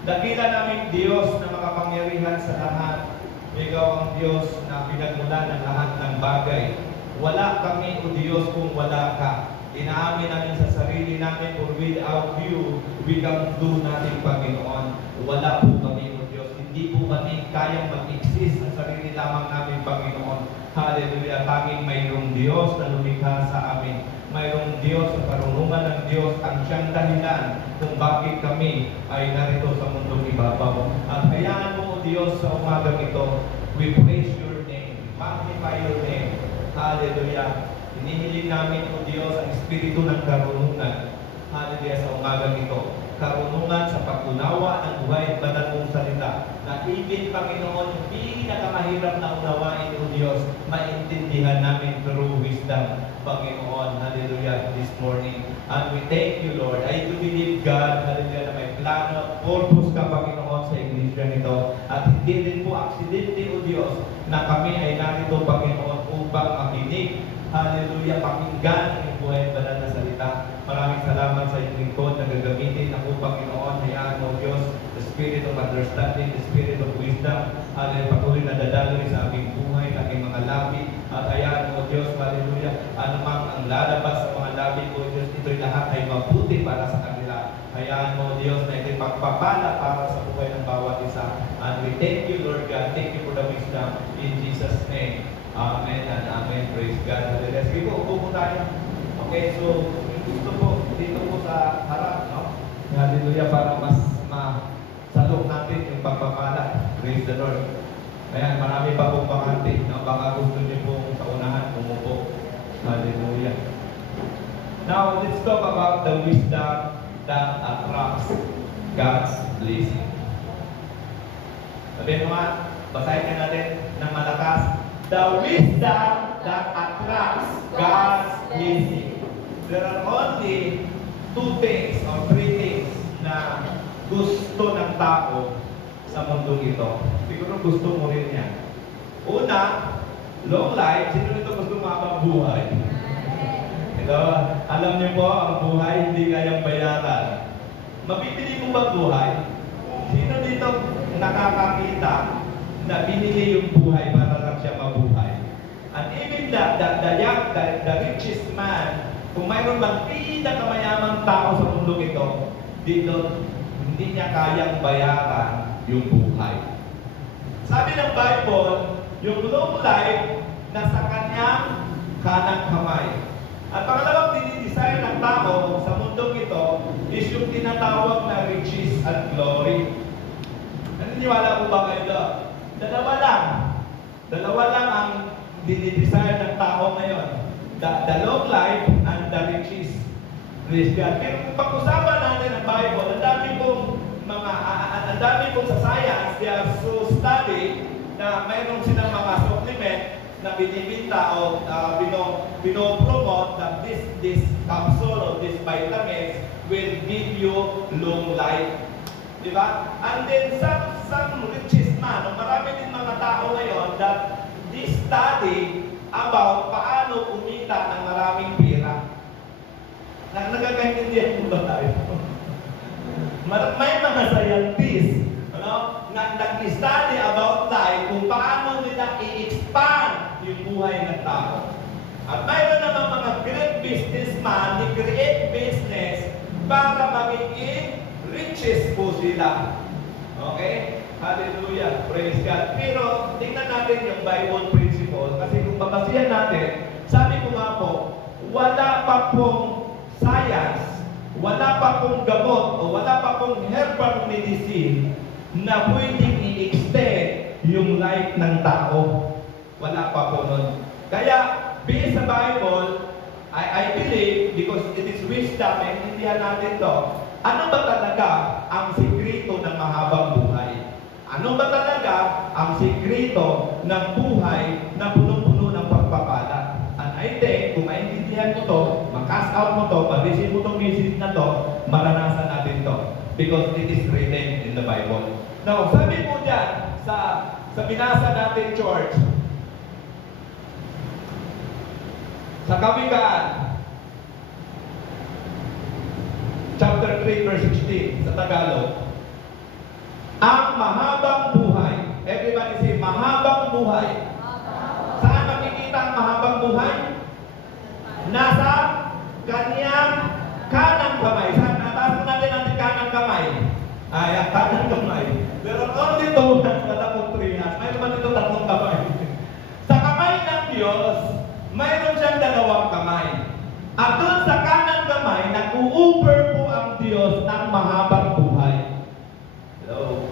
Dakila namin Diyos na makapangyarihan sa lahat. Ikaw ang Diyos na pinagmulan ng lahat ng bagay. Wala kami, O Diyos, kung wala ka. Inaamin namin sa sarili namin, for without you, we can do nothing, Panginoon. Wala po kami, O Diyos. Hindi po kami kayang mag-exist sa sarili lamang namin, Panginoon. Hallelujah. Tanging mayroong Diyos na lumikha sa amin. Mayroong Diyos sa karunungan ng Diyos ang siyang dahilan kung bakit kami ay narito sa mundong ibabaw. At hayaan mo, O Diyos, sa umagang ito, we praise your name, magnify your name. Hallelujah. Hinihiling namin, O Diyos, ang espiritu ng karunungan. Hallelujah, sa umagang ito. Karunungan sa pag-unawa ng buhay at banal mong salita. Na even, Panginoon, yung pinakamahirap na unawain, O Diyos, maintindihan namin through wisdom, Panginoon. Hallelujah, this morning. And we thank you, Lord. I do believe, God, hallelujah, na may plano, purpose ka, Panginoon, sa iglesia nito. At hindi rin po aksidente, O Diyos, na kami ay narito, Panginoon, upang makinig. Hallelujah, pakinggan ang buhay at banal na salita. Maraming salamat sa inyong lingkod na gagamitin ako, Panginoon. Hayaan mo, Diyos, the spirit of understanding, the spirit of wisdom. Hallelujah, patuloy na dadaloy sa aming buhay, sa aking mga labi. At hayaan mo, Diyos, hallelujah, anumang ang lalabas sa mga labi ko, Diyos, ito'y lahat ay mabuti para sa kanila. Hayaan mo, Diyos, na ito'y pagpapala para sa buhay ng bawat isa. And we thank you, Lord God. Thank you for the wisdom in Jesus' name. Amen and amen. Praise God. Hallelujah. Sige po, upo po tayo. Okay, so gusto po, dito po sa harap, no? Hallelujah, para mas masalok natin yung pagpapala. Praise the Lord. Ayan, marami pa pong bakante, no? Baka gusto niyo pong sa unahan, umupo. Hallelujah. Now, let's talk about the wisdom that attracts God's blessing. Sabihin mo nga, basahin ka natin ng malakas. The wisdom that attracts God's blessing. There are only two things or three things na gusto ng tao sa mundong ito. Siguro gusto mo rin yan. Una, long life. Sino nito gusto mahabang buhay? Ito, alam niyo po, ang buhay hindi kayang bayaran. Mabibili mo ba buhay? Sino dito nakakakita na binili yung buhay para lang siya mabuhay? And even the richest man, kung mayroon bang pinakamayamang tao sa mundo ito, dito, hindi niya kayang bayaran yung buhay. Sabi ng Bible, yung long life nasa kanyang kanang kamay. At pangalawang dinidesign ng tao sa mundong ito is yung tinatawag na riches and glory. Naniniwala po ba kayo? Dalawa lang ang dinidesign ng tao ngayon. The long life and the riches. Praise God. Pero kung pag-usapan natin ang Bible, ang dami pong sa science, they are so study na mayroon silang mga supplement na binibinta o pinopromote that this capsule or this vitamins will give you long life. Diba? And then some richest man, marami din mga tao ngayon that this study about paano kumita ng maraming pera. Nagkakaintindihan mo ba tayo? May mga scientists, na nag-study about life kung paano nila i-expand yung buhay ng tao. At mayroon naman mga great businessman, ni-create business para magiging riches po sila. Okay? Hallelujah. Praise God. Pero tingnan natin yung Bible principle kasi kung babasihan natin, sabi ko nga po, wala pa pong science, wala pa pong gamot o wala pa pong herbal medicine na pwedeng i-extend yung life ng tao. Wala pa po nun. Kaya, based sa Bible, I believe, because it is wisdom, maintindihan natin to, ano ba talaga ang sikreto ng mahabang buhay? Ano ba talaga ang sikreto ng buhay na punong-puno ng pagpapala? And I think, kung maintindihan mo to, mag-cast out mo to, pag-receive mo tong message na to, maranasan natin to. Because it is written in the Bible. Now, sabi po dyan, sa binasa natin, George, sa Kawikaan, chapter 3, verse 16, sa Tagalog, mahabang buhay. Everybody say, mahabang buhay. Saan makikita ang mahabang buhay? Nasa kanyang kanang kamay. Saan? Nataas mo natin ang kanang kamay. Ay, ang kanang kamay. There are only two hands, wala pong three hands. Mayroon man dito tatlong kamay. Sa kamay ng Diyos, mayroon siyang dalawang kamay. At doon sa kanang kamay, nag-u-offer po ang Diyos ng mahabang buhay. Hello?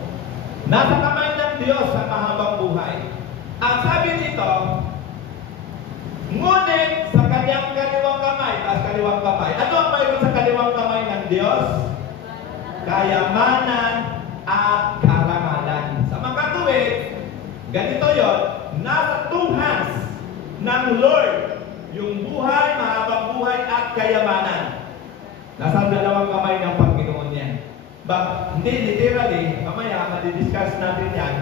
Nasa kamay ng Diyos ang mahabang buhay. Ang sabi dito, ngunit sa kanyang kaliwang kamay, kaliwang kamay. Ano ang mayroon sa kaliwang kamay ng Diyos? Kayamanan at karangalan. Sa makatuwid, ganito yon, nasa two hands ng Lord yung buhay, mahabang buhay at kayamanan. Nasa dalawang kamay ng Panginoon yan. But hindi literally, mamaya madidiscuss natin yan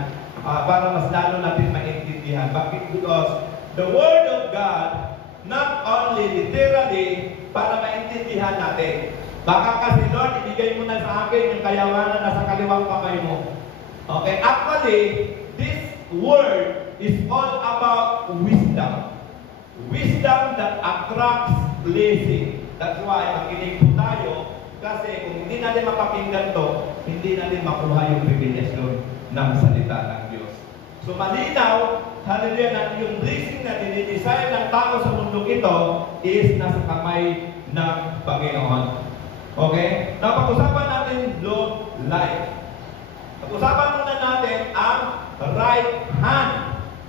para mas lalo natin maintindihan. Bakit? Because the Word of God, not only literally, para maintindihan natin. Baka kasi, Lord, ibigay mo na sa akin yung kayamanan na sa kaliwang kamay mo. Okay, actually, this word is all about wisdom. Wisdom that attracts blessing. That's why, makinig po tayo, kasi kung hindi natin mapakinggan to, hindi natin makuha yung privilegium ng salita ng Diyos. So malinaw, hallelujah, na yung blessing na dinidesire ng tao sa mundo ito is nasa kamay ng Panginoon. Okay? Now, pag-usapan natin low life. Pag-usapan muna natin ang right hand.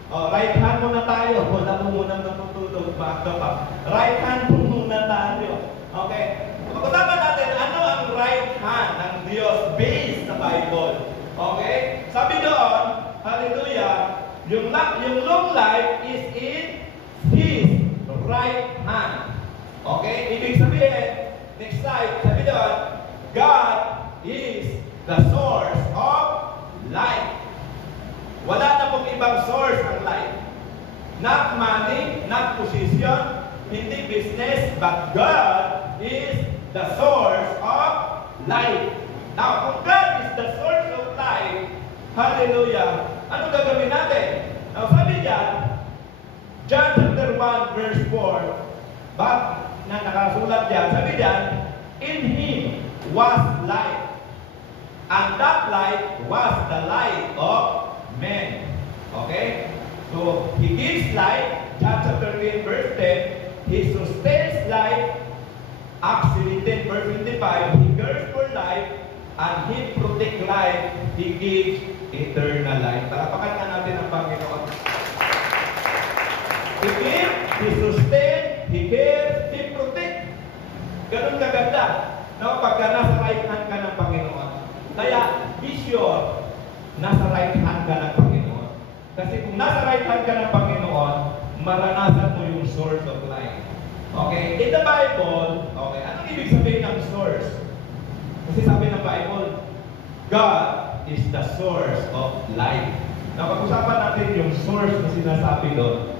Right hand muna tayo. Wala mo muna natutulog. Back up. Right hand muna tayo. Okay? Pag-usapan natin, ano ang right hand ng Diyos based sa Bible? Okay? Sabi doon, hallelujah, yung long life is in His right hand. Okay? Ibig sabihin, next slide, sabi doon, God is the source of life. Wala na pong ibang source ang life. Not money, not position, hindi business, but God is the source of life. Now, kung God is the source of life, hallelujah, ano gagawin natin? Now, sabi diyan, John chapter 1, verse 4, na nakasulat diyan, sabi diyan, in Him was life, and that light was the light of men. Okay? So, He gives light, John chapter 10, verse 10, He sustains life, Acts 17, verse 25, He cares for life, and He protects life, He gives eternal life. Talapakan na natin ang Panginoon. He gives, He sustains, He cares, He protects. Ganun kaganda. No, pagka nasa right hand ka ng Panginoon. Kaya, be sure, nasa right hand ka ng Panginoon. Kasi kung nasa right hand ka ng Panginoon, maranasan mo yung source of life. Okay? In the Bible, okay, anong ibig sabihin ng source? Kasi sabi ng Bible, God is the source of life. Now, pag-usapan natin yung source na sinasabi doon.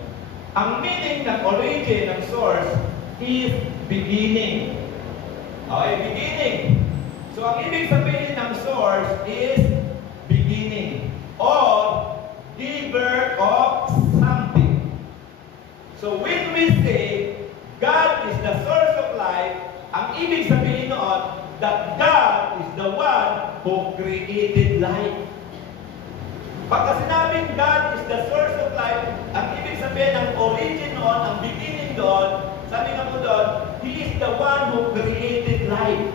Ang meaning ng origin ng source is beginning. Okay, beginning. So, ang ibig sabihin ng source is beginning or giver of something. So, when we say God is the source of life, ang ibig sabihin noon that God is the one who created life. Pagka sinabing God is the source of life, ang ibig sabihin ng origin noon, ang beginning doon, sabi nga po doon, He is the one who created life.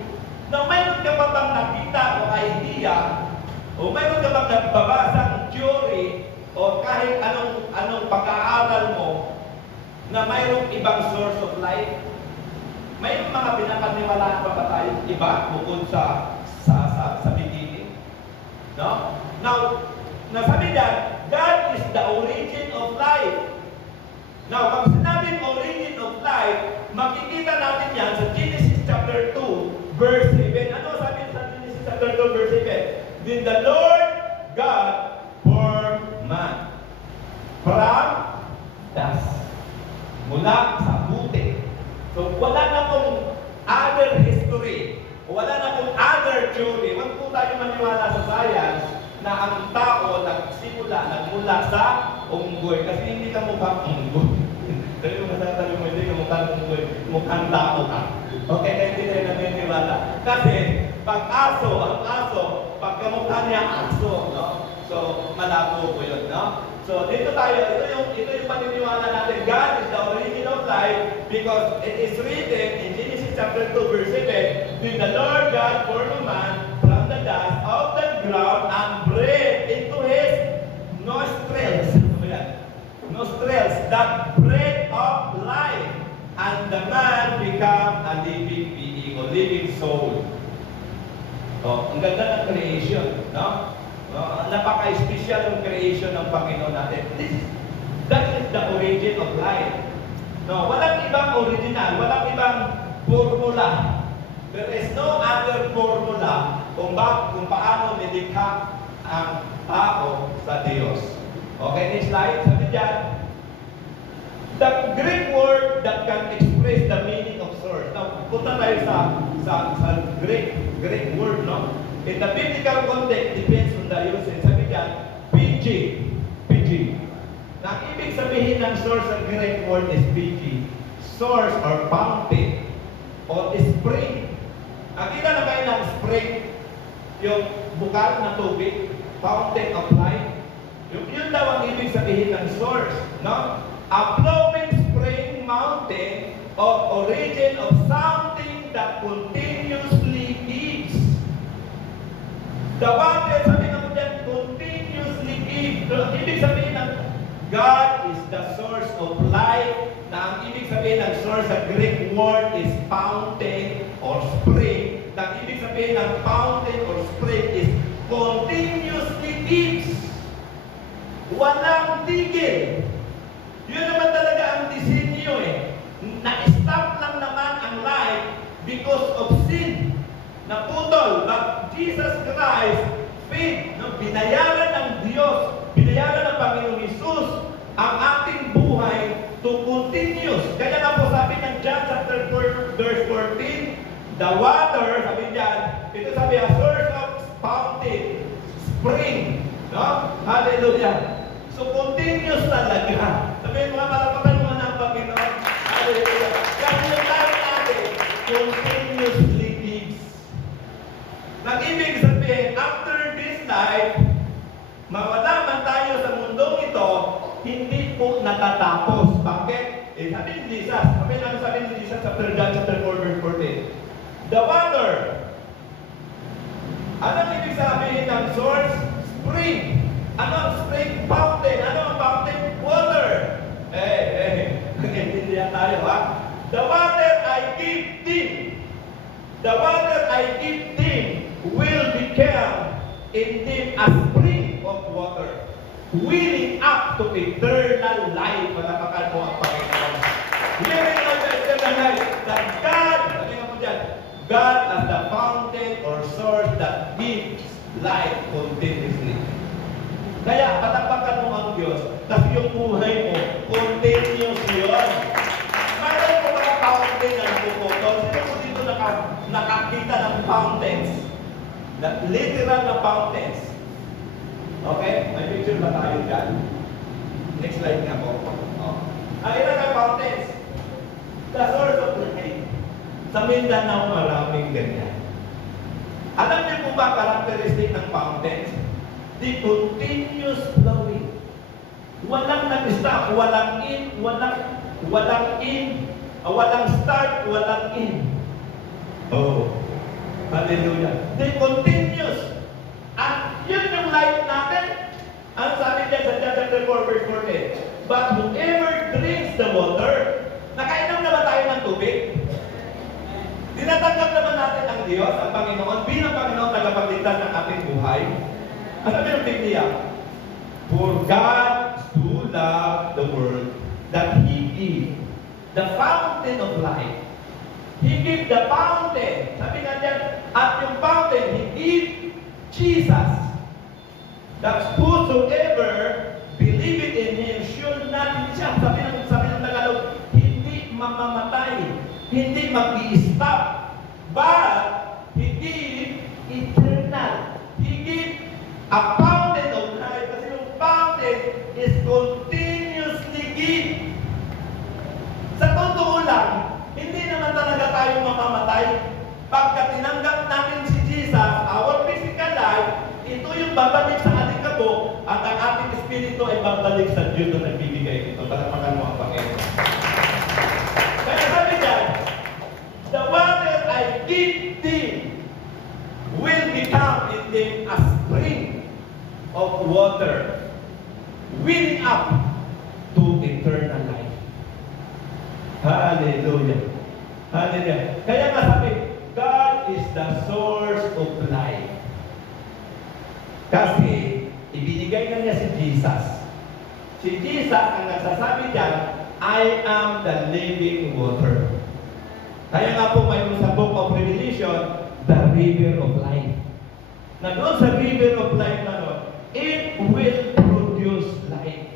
Now, mayroon ka pa bang nakita o idea, o mayroon ka bang nagbabasang theory, o kahit anong pag-aaral mo, na mayroong ibang source of life? Mayroong mga pinapaniwalaan pa ba tayo iba bukod sa beginning? No? Now, nasabi dyan, God is the origin of life. Now, pag sinabing origin of life, makikita natin yan sa Genesis chapter 2, verse 7. Ano sabi sa Genesis chapter 2, verse 7? Then the Lord God formed man from dust. Mula sa buti. So, wala na pong other history. Wala na pong other theory. Huwag po tayo maniwala sa science na ang tao nagmula sa unggoy. Kasi hindi ka mukhang unggoy. Dahil mo kasatali mo, hindi ka mukhang unggoy. Mukhang tao ka. Okay, kaya hindi tayo naniniwala. Kasi, ang aso, pagkamukha niya aso, no? So, malabo po yun, no? So, dito tayo, ito yung paniniwala natin. God is the origin of life because it is written in Genesis chapter 2, verse 7, "Did the Lord God form a man from the dust of the ground and breathed into his nostrils." Nostrils, that breath of life. And the man become a living being or living soul. Oh, ang ganda ng creation, no? Napaka-special ng creation ng Panginoon natin. That is the origin of life. No, walang ibang original, walang ibang formula. There is no other formula kung paano nilikha ang tao sa Diyos. Okay, next slide. Sabi dyan, the Greek word that can express the meaning of source. Now, punta tayo sa Greek word, no? In the biblical context, depends on the usage. Sabi dyan, PG. Na ang ibig sabihin ng source sa Greek word is PG. Source or fountain or spring. Nakita na kayo ng spring, yung bukal na tubig, fountain of life. Yun daw ang ibig sabihin ng source, no? A flowing spring, mountain of origin of something that continuously gives. The water, sabi nga mo dyan, continuously gives. So, ibig sabihin ng God is the source of life. Na ang ibig sabihin ng source sa Greek word is fountain or spring. Na ang ibig sabihin ng fountain or spring is continuously gives. Walang tigil. Yun naman talaga ang disenyo eh. Na-stop lang naman ang life because of sin. Naputol. But Jesus Christ paid, no? Binayaran ng Diyos, binayaran ng Panginoong Hesus ang ating buhay to continuous. Kaya nga po sabi ng John chapter 4, verse 14, the water, sabi niyan, ito sabi, a source of fountain, spring. No? Hallelujah. So, continuous talaga. Sabihin mga malapakan mo ng Panginoon. Hallelujah. Kasi yung life natin, continuously gives. Nag-ibig sabihin, after this life, mawala man tayo sa mundong ito, hindi po natatapos. Bakit? Sabi ni Jesus, sabi ni Jesus chapter John chapter 4, verse 14. The water. Ano ang ibig sabihin ng source? Spring. Ano ang spring? Fountain. Ano ang fountain? Water. Nag-intindihan tayo, ha? The water I give thee. The water I give thee will become in thee a spring of water, willing up to eternal life. Malapakan mo ang Panginoon. Willing up to eternal life. That God, sabi nga po dyan, God as the fountain or source that gives life continuously. Kaya, patapakan mo ang Diyos, tapos yung buhay mo, continuous yun. Mayroon po mga fountain na napuputol. Sino po dito nakakita ng fountains? Literal na fountains. Okay? May picture ba tayo dyan? Next slide nga po. Ang ilan ng fountains? The source of life. Sa Mindanao, maraming ganyan. Alam niyo po ba characteristic ng fountains? The continuous flowing. Walang nag-stop, walang in, walang start, walang in. Oh, hallelujah. The continuous. At yun yung life natin. Ang sabi dyan sa John chapter 4, verse 14. But whoever drinks the water, nakainom na ba tayo ng tubig? Tinatanggap naman natin ang Diyos, ang Panginoon, bilang Panginoon tagapagligtas ng ating buhay. Ang sabi ng Biblia, for God so loved the world that He gave the fountain of life. He gave the fountain. Sabi nga dyan, at yung fountain, He gave Jesus. That whosoever believed in Him should not, sabi ng Tagalog, hindi mamamatay, hindi mag-i-stop, but He gave eternal. He gave a power deep. Sa totoo lang, hindi naman talaga tayo mamamatay. Pagka tinanggap natin si Jesus, our physical life, ito yung babalik sa ating kabuk at ang ating espiritu ay babalik sa Diyos na nagbibigay ito. Palakpakan mo ang Panginoon. Kaya sabi dyan, the water I give thee will become in them a spring of water, welling up to eternal life. Hallelujah. Hallelujah. Kaya nga sabi, God is the source of life. Kasi, ibinigay na niya si Jesus. Si Jesus ang nagsasabi dyan, I am the living water. Kaya nga po mayroon sa Book of Revelation, the river of life. Na doon sa river of life na doon, it will produce life.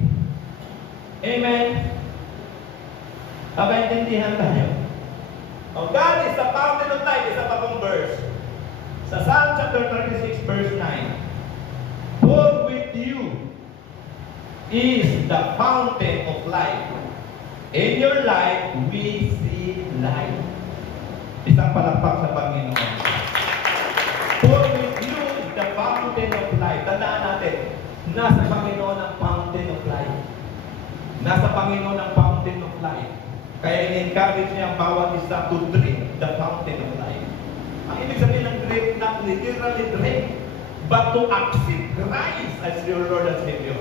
Amen? Nakaintindihan tayo. Oh, God is the fountain of life. Isa pa pong verse. Sa Psalm chapter 36, verse 9. For with you is the fountain of life. In your life, we see life. Isang palakpak sa Panginoon. For with you is the fountain of life. Tandaan natin, nasa Panginoon ang fountain of life. Nasa Panginoon ang fountain of life. Kaya in-encourage niya ang bawat isa to drink the fountain of life. Ang ibig sabihin ng drink, not literally drink, but to accept Christ as your Lord and Savior.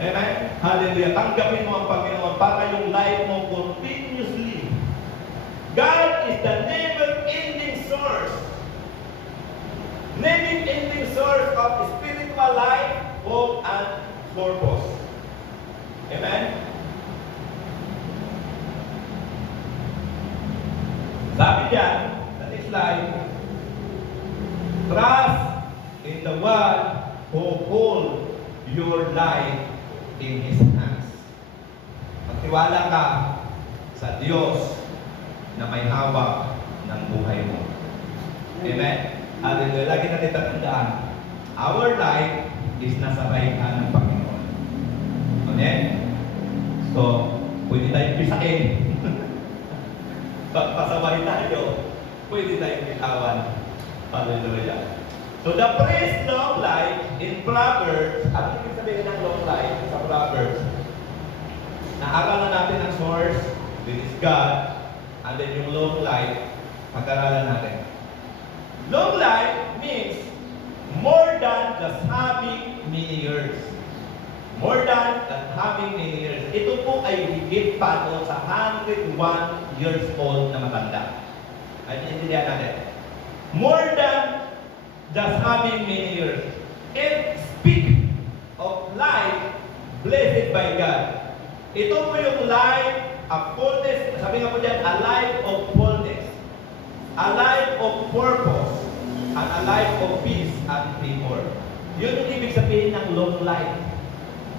Amen? Hallelujah. Tanggapin mo ang Panginoon para yung life mo continuously. God is the never-ending source. Never-ending source of spiritual life, hope, and purpose. Amen? Sabi diyan, sa next slide, trust in the one who hold your life in His hands. Magtiwala ka sa Diyos na may hawak ng buhay mo. Amen? Hallelujah. Lagi natin tatandaan, our life is nasa right hand ng Panginoon. Amen? So, pwede tayong pisain. Pasaway tayo, pwede tayong bitawan. Hallelujah. So the phrase long life in Proverbs, ano ibig sabihin ng long life sa Proverbs? Naaralan natin ang source, this is God, and then yung long life, pag-aralan natin. Long life means more than just having many years. More than having many years. Ito po ay higit pa doon sa 101 years old na matanda. Ay, intindihan natin. More than just having many years. It speaks of life blessed by God. Ito po yung life, a fullness, sabi nga po dyan, a life of fullness. A life of purpose. And a life of peace and favor. Yun yung ibig sabihin ng long life.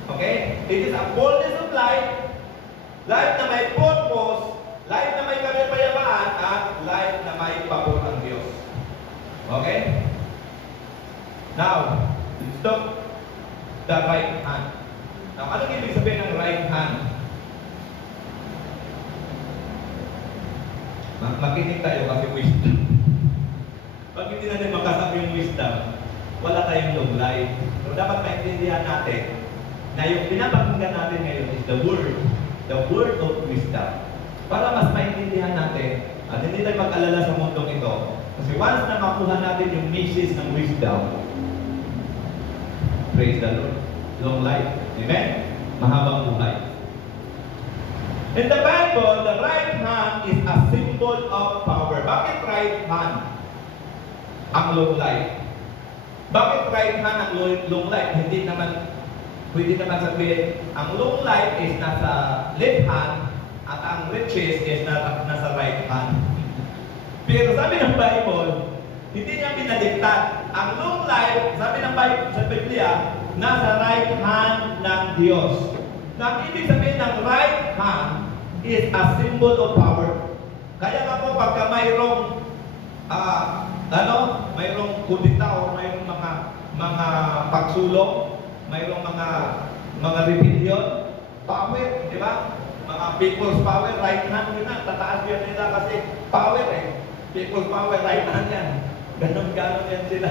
Okay? It is a fullness of life, life na may purpose, life na may kapayapaan, at life na may pabor ng Diyos. Okay? Now, let's talk the right hand. Now, anong ibig sabihin ng right hand? Makinig tayo kasi wisdom. Pag hindi natin makasabi yung wisdom, wala tayong long life. So, dapat maintindihan natin na yung pinapakinggan natin ngayon is the word of wisdom. Para mas maintindihan natin, at hindi tayo mag-alala sa mundong ito. Kasi once na makuha natin yung message ng wisdom, praise the Lord. Long life. Amen? Mahabang buhay. In the Bible, the right hand is a symbol of power. Bakit right hand ang long life? Bakit right hand ang long life? Hindi naman pwede naman sabihin, ang long life is nasa left hand at ang riches is nasa right hand. Pero sabi ng Bible, hindi niya pinaliktad. Ang long life, sabi ng Bible sa Biblia, nasa right hand ng Diyos. Na ang ibig sabihin ng right hand is a symbol of power. Kaya nga po pagka mayroong mayroong kudita o mayroong mga pagsulong, mayroong mga rebellion, power, di ba? Mga people's power, right hand yun na. Tataas yun nila kasi power eh. People's power, right hand yan. Ganon-ganon yan sila.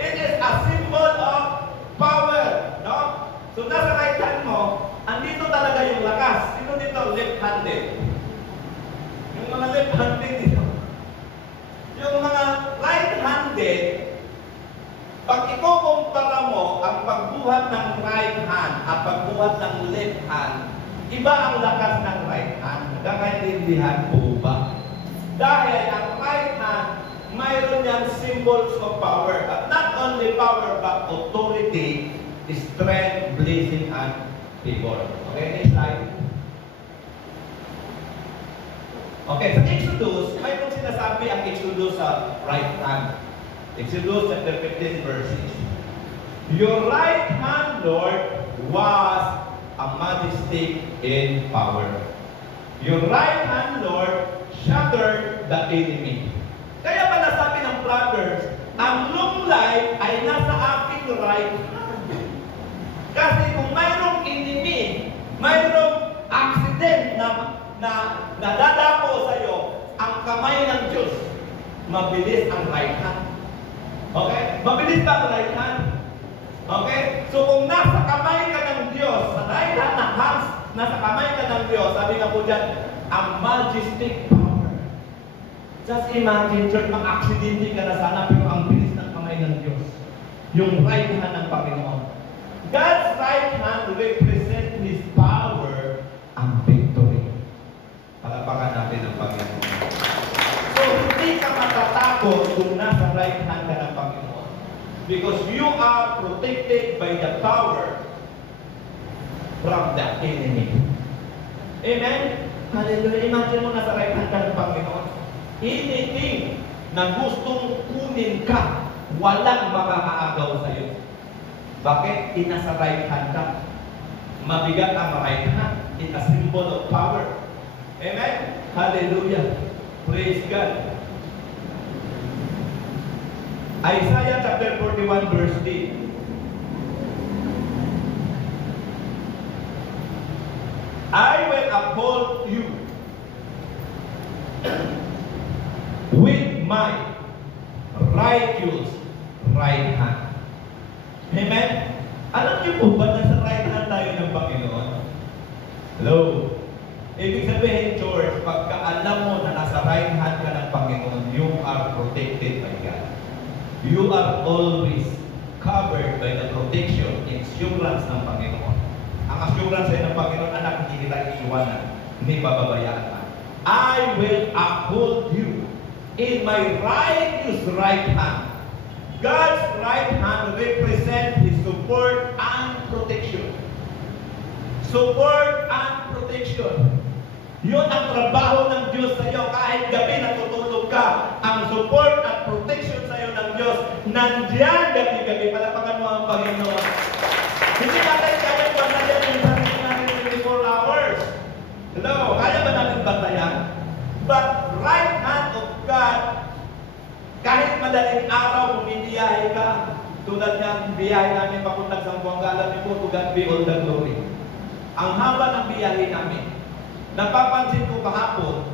It is a symbol of power, no? So nasa right hand mo, andito talaga yung lakas. Sino dito? Left-handed. Yung mga left-handed dito. Yung mga right-handed, pag ikukumpara mo ang pagbuhat ng right hand at pagbuhat ng left hand, iba ang lakas ng right hand. Nagkakaintindihan po ba? Dahil ang right hand, mayroon niyang symbols of power. But not only power, but authority, strength, blessing, and favor. Okay, next slide. Okay, sa Exodus, mayroon sinasabi ang Exodus sa right hand. Exodus chapter 15, verse 6. Your right hand, Lord, was a majesty in power. Your right hand, Lord, shattered the enemy. Kaya pala sabi ng brothers, ang long life ay nasa aking right hand. Kasi kung mayroong enemy, mayroong accident na nadadako sa iyo, ang kamay ng Diyos, mabilis ang right hand. Okay? Mabilis ba ang right hand? Okay? So kung nasa kamay ka ng Diyos, sa right hand na hands, nasa kamay ka ng Diyos, sabi nga po dyan, ang majestic power. Just imagine, church, mag-aksidente ka na sana, pero ang bilis ng kamay ng Diyos. Yung right hand ng Panginoon. God's right hand represents His power and victory. Palapakan natin ang Panginoon. So, hindi ka matatakot kung nasa right hand ka ng Panginoon. Because you are protected by the power from the enemy. Amen? Hallelujah. Imagine mo nasa right hand ka ng Panginoon. Anything na gustong kunin ka, walang makakaagaw sa iyo. Bakit? Nasa right hand ka. Mabigat ang right hand. It's a symbol of power. Amen? Hallelujah. Praise God. Isaiah chapter 41 verse 10. I will uphold you with my righteous right hand. Amen? Alam niyo po ba na sa right hand tayo ng Panginoon? Hello? Ibig sabihin, George, pagka alam mo na nasa right hand ka ng Panginoon, you are protected by God. You are always covered by the protection, insurance ng Panginoon. Ang assurance ay ng Panginoon, anak, hindi kita iiwanan, hindi bababayaan ka. I will uphold you in my righteous right hand. God's right hand represents His support and protection. Support and protection. Yun ang trabaho ng Diyos sa iyo. Kahit gabi natutulog ka, ang support at protection sa iyo ng Diyos, nandiyan gabi-gabi. Palapakan mo ang Panginoon. Hindi natin kaya bantayan yung sarili natin 24 hours. Hello? Kaya ba natin bantayan? But right hand of God, kahit madaling araw, bumibiyahe ka. Tulad ng biyahe namin papuntang Zamboanga, alam niyo po, to God be all the glory. Ang haba ng biyahe namin, napapansin ko kahapon,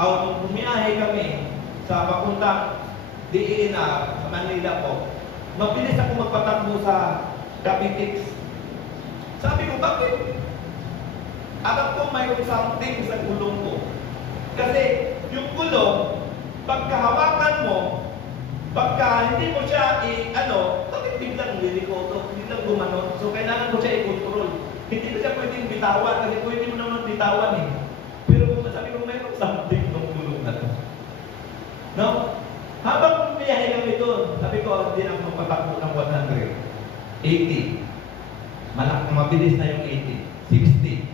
nung bumiyahe kami sa papuntang DENR, sa Manila po, mabilis ako magpatakbo sa Capitix. Sabi ko, bakit? Alam ko mayroon something sa gulong ko. Kasi yung gulong, pagkahawakan mo, pagka hindi mo siya bakit biglang liliko to, biglang gumano. So kailangan mo siya i-control. Hindi ko siya pwedeng bitawan kasi pwede mo naman bitawan eh. Pero kung sabi ko, mayroon something ng gulong na to. No? Habang biyahe kami doon, sabi ko, hindi na ako magpatakbo ng 100. 80. Mabilis na yung 80. 60.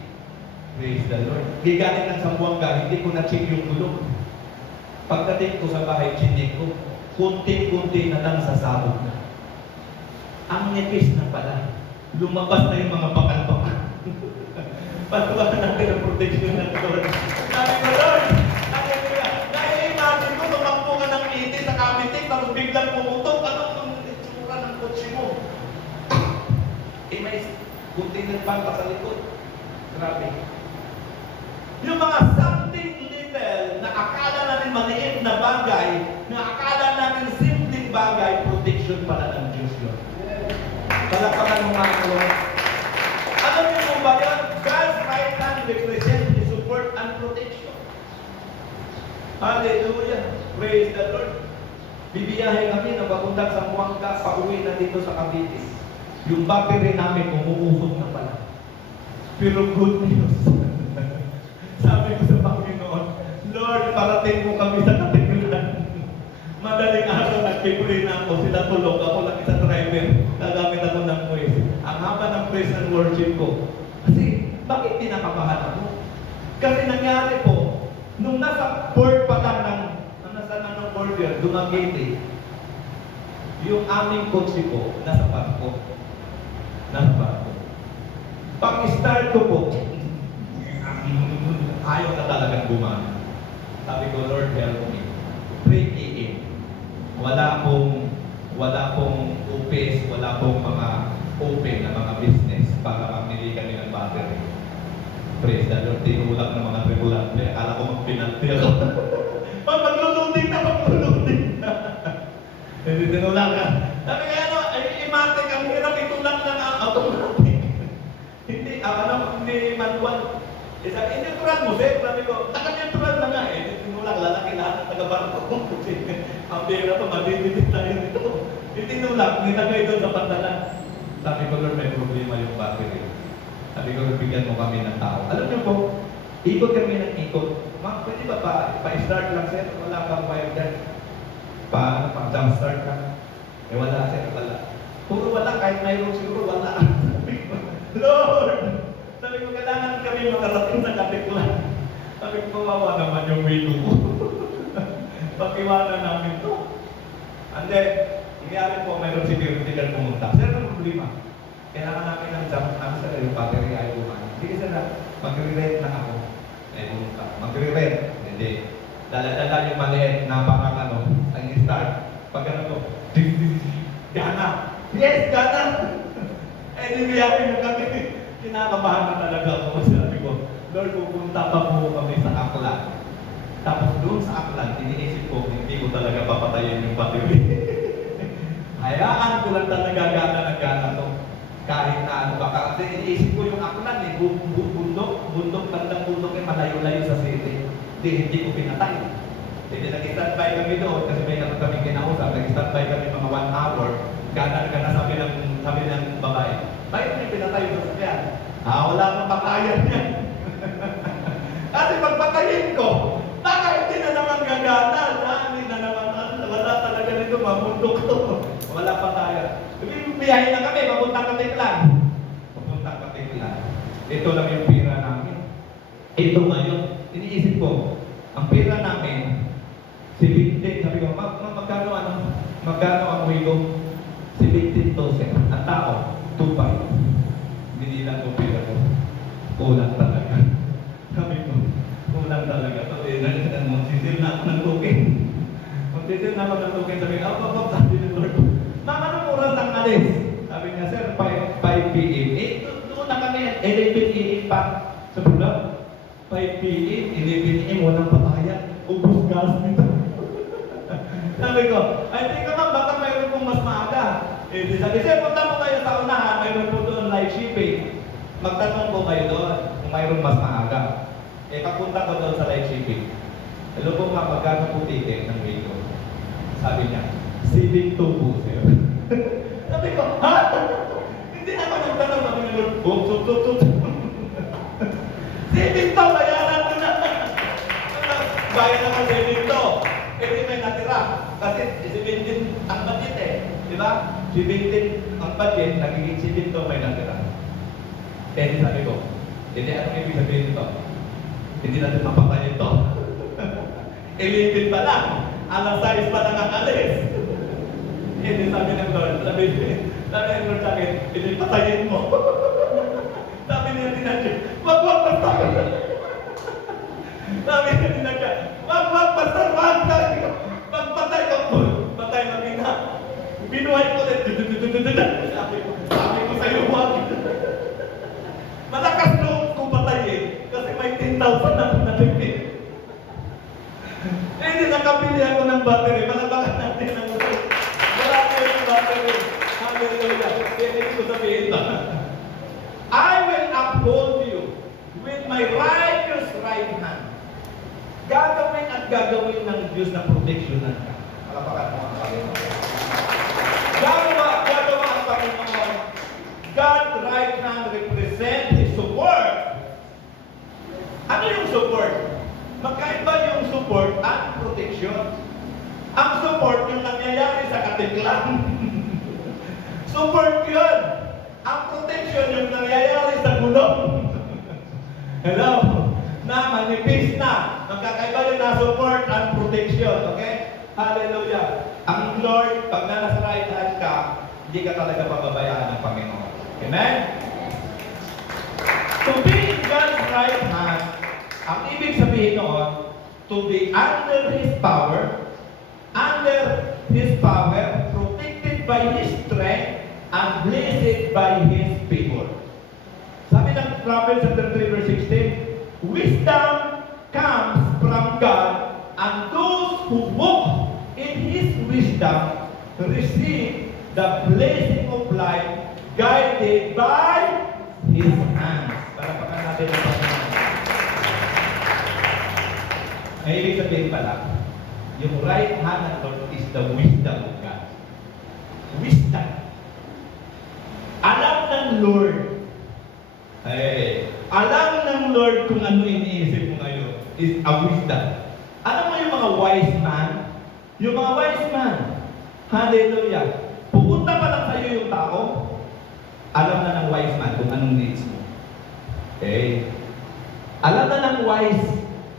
Praise the Lord. Gigaling ng Zamboanga, hindi ko na-check yung gulong. Pagdating ko sa bahay, chinik ko, kunti-kunti na lang sa sabog na. Ang nipis na pala. Lumabas na yung mga bakal-bakal. Patuwa natin ang protection ng Lord. Sabi ko, Lord, nai-imagine ko, tumakbo ka ng 80 sa Capitix, tapos biglang pumutok, anong itsura ng kotse mo? May kunti ng pan pa sa likod. Grabe. Yung mga something little na akala natin maliit na bagay, na akala natin simpleng bagay, protection pala ng Diyos yun. Palakpakan mo nga ako. Alam niyo mo ba yun? God's right hand represents the support and protection. Hallelujah. Praise the Lord. Bibiyahe kami na papunta sa Muanga, pauwi na dito sa Cavite. Yung battery namin umuusok na pala. Pero good news. Sabi ko sa Panginoon, Lord, parating mo kami sa katigulan. Madaling araw, nagpipray na ako, sila tulog, ako lang isang driver, nagamit ako ng praise. Ang haba ng praise and worship ko. Kasi, bakit pinakabahan ako? Kasi nangyari po, nung nasa board pa lang ng border, Dumaguete, yung aming kotse po, nasa barko. Nasa barko. Pag-start ko po, ayaw na talagang gumana. Sabi ko, Lord, help me. 3 a.m. Wala pong office, wala pong mga open na mga business para mamili kami ng battery. Praise the Lord, tinulak ng mga tribulante. Akala ko magpinalti ako. Magluluting na. Hindi tinulak ka. Sabi nga, imate kami, hirap itulak ng automatic. Hindi manual. Sabi, inuturan mo, sir. Sabi ko, naka-neutral na nga eh. Tinulak, lalaki lahat ng taga-barko. Ang pera pa, madididit tayo nito. Tinulak, nilagay doon sa pantalan. Sabi ko, Lord, may problema yung battery. Sabi ko, bigyan mo kami ng tao. Alam niyo po, ikot kami ng ikot. Ma'am, pwede ba pa-start lang, sir? Wala kang wire dyan. Pa-jump start ka. Eh, wala, sir. Wala. Puro wala, kahit mayroon siguro, wala. Sabi ko, Lord! Sabi ko, kailangan kami makarating sa katikulan. Sabi ko, kawawa naman yung wilo ko. Pakiwala namin to. And then, nangyari po, mayroon security dyan pumunta. Sir, ang problema? Kailangan namin ng jump. Sir, yung battery ay buman. Hindi sir, magre-rent na ako. Eh, pumunta. Magre-rent. Hindi. Dala-dala yung maliit na parang ang start. Pag ko, gana. Yes, gana! Eh, niliyari na kami. Kinakabahan na talaga ako. Sabi ko, Lord, pupunta pa po kami sa Aklan. Tapos doon sa Aklan, iniisip ko, hindi ko talaga papatayin yung battery. Hayaan ko lang talaga gana to. Kahit na ano ba, kasi iniisip ko yung Aklan eh, bundok, tandang bundok eh, malayo-layo sa city. Hindi ko pinatay. Hindi nag-standby kami doon kasi may naman kami kinausap. Nag-standby kami mga 1 hour. Gana sabi ng babae. Bakit may pinatay yung sasakyan? Wala akong patayan yan. Kasi pagpatayin ko, baka hindi na naman gagana. Hindi na naman, wala talaga nito, mamundok to. Wala patayan. Biyahe na kami, papuntang Katiklan. Papuntang Katiklan. Ito lang yung pira namin. Ito ngayon, iniisip ko, ang pira namin, si Victor, sabi ko, magkano ang wilo? Si Victor 12. Ang tao, 2.5. Binilang ko pira ko. Kulang talaga. Sabi ko, kulang talaga. Sabi, magsisil na ako ng token. Magsisil na ako ng token. Sabi ko, sabi ni Lord, Ma'am, anong oras ang alis? Sabi niya, sir, 5 p.m. Doon na kami, 11 a.m. pa. Sabi ko, 5 p.m., 11 a.m., walang patayan. Ubus gas nito. Sabi ko, ay, tingnan ma'am, baka mayroon pong mas maaga. Sabi, sir, punta mo kayo sa unahan, mayroon po doon live shipping. Magtanong ko kayo doon kung mayroon mas maaga. Pagpunta ko doon sa live shipping. Hello po ma'am, magkano po ticket ng wiko? Sabi niya, 7.2 po, sir. Sabi ko, ha? Hindi naman nagtanong, sabi niya, Lord, 7.2, bayaran ko na. Bayan naman 7.2. Di may natira. Kasi 17 ang budget eh. Di ba? 17 ang budget, nagiging 7.2 may natira. Di sabi ko, hindi anong ibig sabihin nito? Hindi natin mapapay ito. 11 pa lang. Alas 6 pa lang ang alis. Hindi sabi ng Lord, sabi ng Lord sa akin, hindi patayin mo. Sabi niya tinadya, wag pastor. Sabi niya tinadya, wag pastor, wag. Pagpatay ko, patay na bina. Binuhay ko din. Sabi ko sa'yo, wag. Malakas loob ko patay. 40,000 na akong natipid. Eh, hindi nakabili ako ng battery. Malabakan natin ang Lord. Marami yung battery. Hallelujah. Hindi ko sabihin ba? I will uphold you with my righteous right hand. Gagawin at gagawin ng Diyos na proteksyonan ka. Malabakan mo ang Panginoon. Gagawa ang Panginoon. God's right hand represent His support. Ano yung support? Magkaiba yung support at protection. Ang support yung nangyayari sa katiklan. Support yun. Ang protection yung nangyayari sa gulong. Hello? Na manipis na. Magkakaiba yung na support and protection. Okay? Hallelujah. Ang Lord, pag nasa right hand ka, hindi ka talaga pababayaan ng Panginoon. Amen? To be in God's right hand, ang ibig sabihin noon, to be under His power, protected by His strength, and blessed by His favor. Sabi ng Proverbs chapter 3 verse 16, wisdom comes from God, and those who walk in His wisdom receive the blessing of life guided by His hands. Para pagkan natin ang Panginoon. Ay, ibig sabihin pala, yung right hand ng Lord is the wisdom of God. Wisdom. Alam ng Lord. Alam ng Lord kung ano iniisip mo ngayon is a wisdom. Alam mo yung mga wise man? Yung mga wise man. Hallelujah. Pupunta pa lang sa'yo yung tao, alam na ng wise man kung anong needs mo. Okay? Alam na ng wise,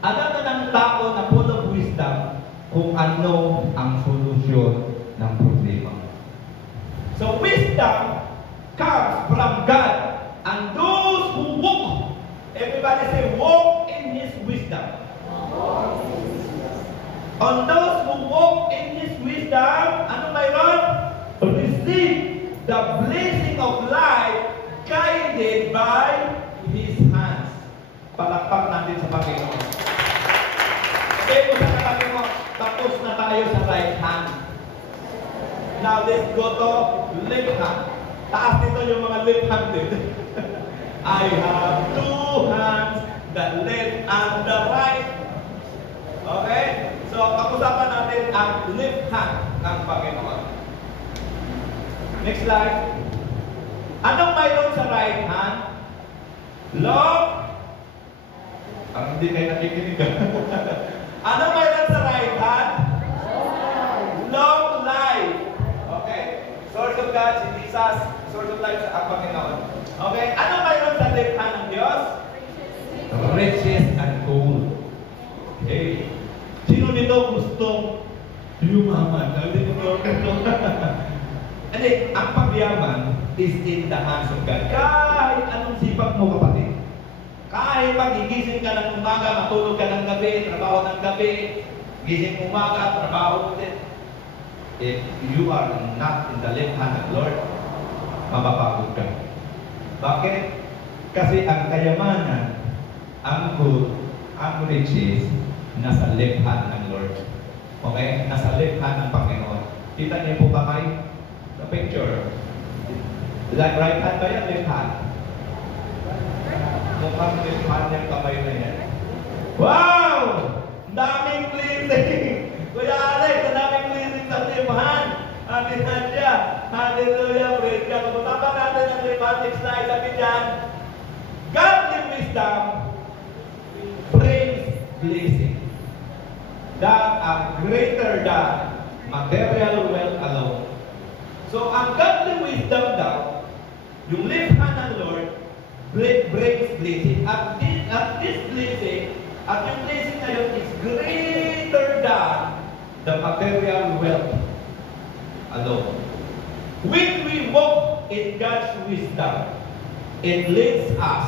alam na ng tao na full of wisdom kung ano ang solusyon ng problema mo. So wisdom comes from God, and those who walk, everybody say, walk in His wisdom. On those who walk in His wisdom, ano mayroon? Receive the blessing of life guided by His hands. Palakpak natin sa Panginoon. Sabi mo sa katabi mo, tapos na tayo sa right hand. Now let's go to left hand. Taas dito yung mga left-handed. I have two hands, the left and the right. Okay? So, pag-usapan natin ang left hand ng Panginoon. Next slide. Anong mayroon sa right hand? Long. Hindi kayo nakikinig. Anong mayroon sa right hand? Long life. Okay? Source of God, si Jesus. Source of life sa ang Panginoon. Okay? Anong mayroon sa left hand ng Diyos? Riches and gold. Okay? Sino nito gustong yumaman? Hindi, ang pagyaman is in the hands of God. Kahit anong sipag mo, kapatid. Kahit magigising ka ng umaga, matulog ka ng gabi, trabaho ng gabi, gising umaga, trabaho ulit. If you are not in the left hand of Lord, mapapagod ka. Bakit? Kasi ang kayamanan, ang good, ang riches, nasa left hand ng Lord. Okay? Nasa left hand ng Panginoon. Kita niyo po ba kayo? Sa picture. Like right hand ba yan? Left hand? Mukhang left hand yung kamay na yan. Wow! Daming blessing! Kuya Alex, daming blessing sa left hand. Amin na siya. Hallelujah, praise God. Pag-usapan natin ang left hand. Next slide, sabi dyan. Godly wisdom brings blessing that are greater than material wealth alone. So, ang godly wisdom daw, yung left hand ng Lord, brings blessing. At this blessing, at yung blessing na yun is greater than the material wealth alone. When we walk in God's wisdom, it leads us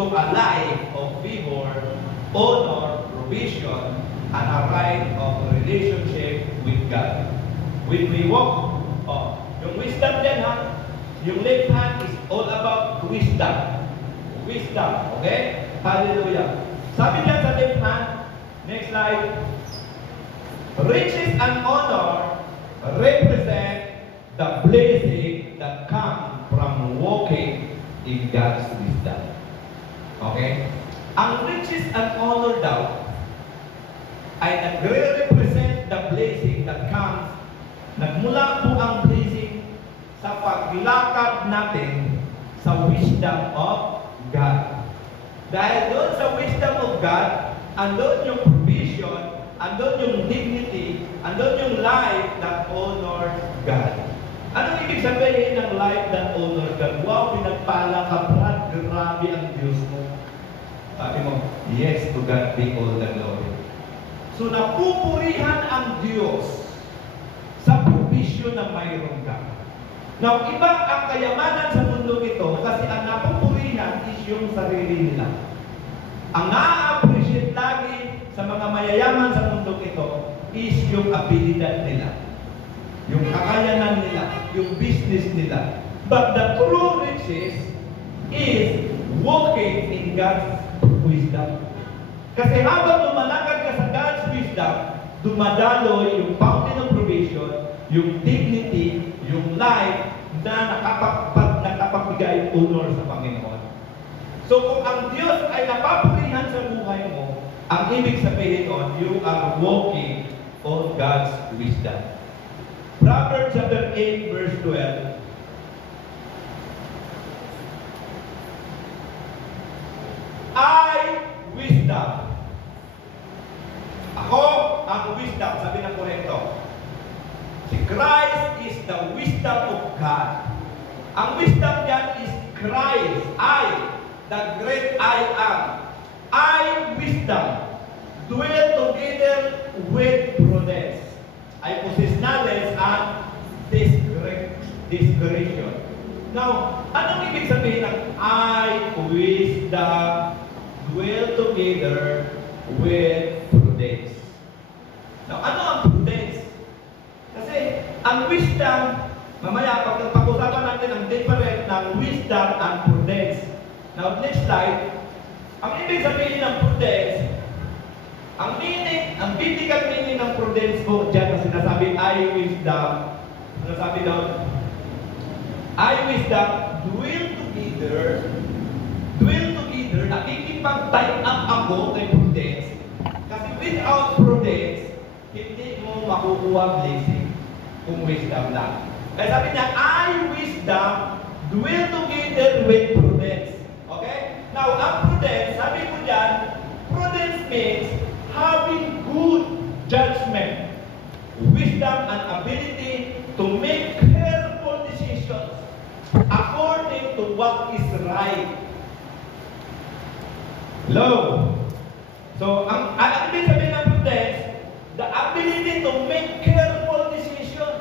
to a life of favor, honor, provision, and a right of relationship with God. When we walk, yung wisdom dyan ha, yung left hand is all about wisdom. Wisdom, okay? Hallelujah. Sabi niya sa left hand, next slide, riches and honor represent the blessing that come from walking in God's wisdom. Okay? Ang riches and honor daw ay nagre-represent the blessing that comes. Nagmula po ang blessing sa paglakad natin sa wisdom of God. Dahil doon sa wisdom of God, andun yung provision, andun yung dignity, andun yung life that honors God. Anong ibig sabihin ng life that honors God? Wow, pinagpala ka, Brad. Grabe ang Diyos mo. Sabi mo, yes, to God be all the glory. So, napupurihan ang Diyos sa provision na mayroon ka. Now, iba ang kayamanan sa mundo ito kasi ang napupurihan is yung sarili nila. Ang na-appreciate lagi sa mga mayayaman sa mundo ito is yung abilidad nila, yung kakayanan nila, yung business nila. But the true riches is walking in God's wisdom. Kasi habang lumalakad ka sa God's wisdom, dumadaloy yung fountain of provision, yung dignity, yung life na nakapagbigay honor sa Panginoon. So kung ang Diyos ay napapurihan sa buhay mo, ang ibig sabihin nun, you are walking on God's wisdom. Proverbs chapter 8 verse 12. Wisdom. Ako ang wisdom, sabi ng korekto. Si Christ is the wisdom of God. Ang wisdom niyan is Christ. The great I am. Wisdom. Dwell together with prudence. I possess knowledge and discretion. Now, anong ibig sabihin ng wisdom? Dwell together with prudence. Now, ano ang prudence? Kasi, ang wisdom, mamaya, pag-usapan natin ang difference ng wisdom and prudence. Now, next slide. Ang ibig sabihin ng prudence, ang biblical meaning ng prudence po, dyan na sinasabi, wisdom. Ano sabi doon? Wisdom, dwell together, nakikipag-tie up ako kay prudence. Kasi without prudence, hindi mo makukuha blessing kung wisdom lang. Kaya sabi niya, wisdom, dwell together with prudence. Okay? Now, ang prudence, sabi ko dyan, prudence means having good judgment, wisdom and ability to make careful decisions according to what is right. Hello? So, ang ibig sabihin ng prudence, the ability to make careful decision.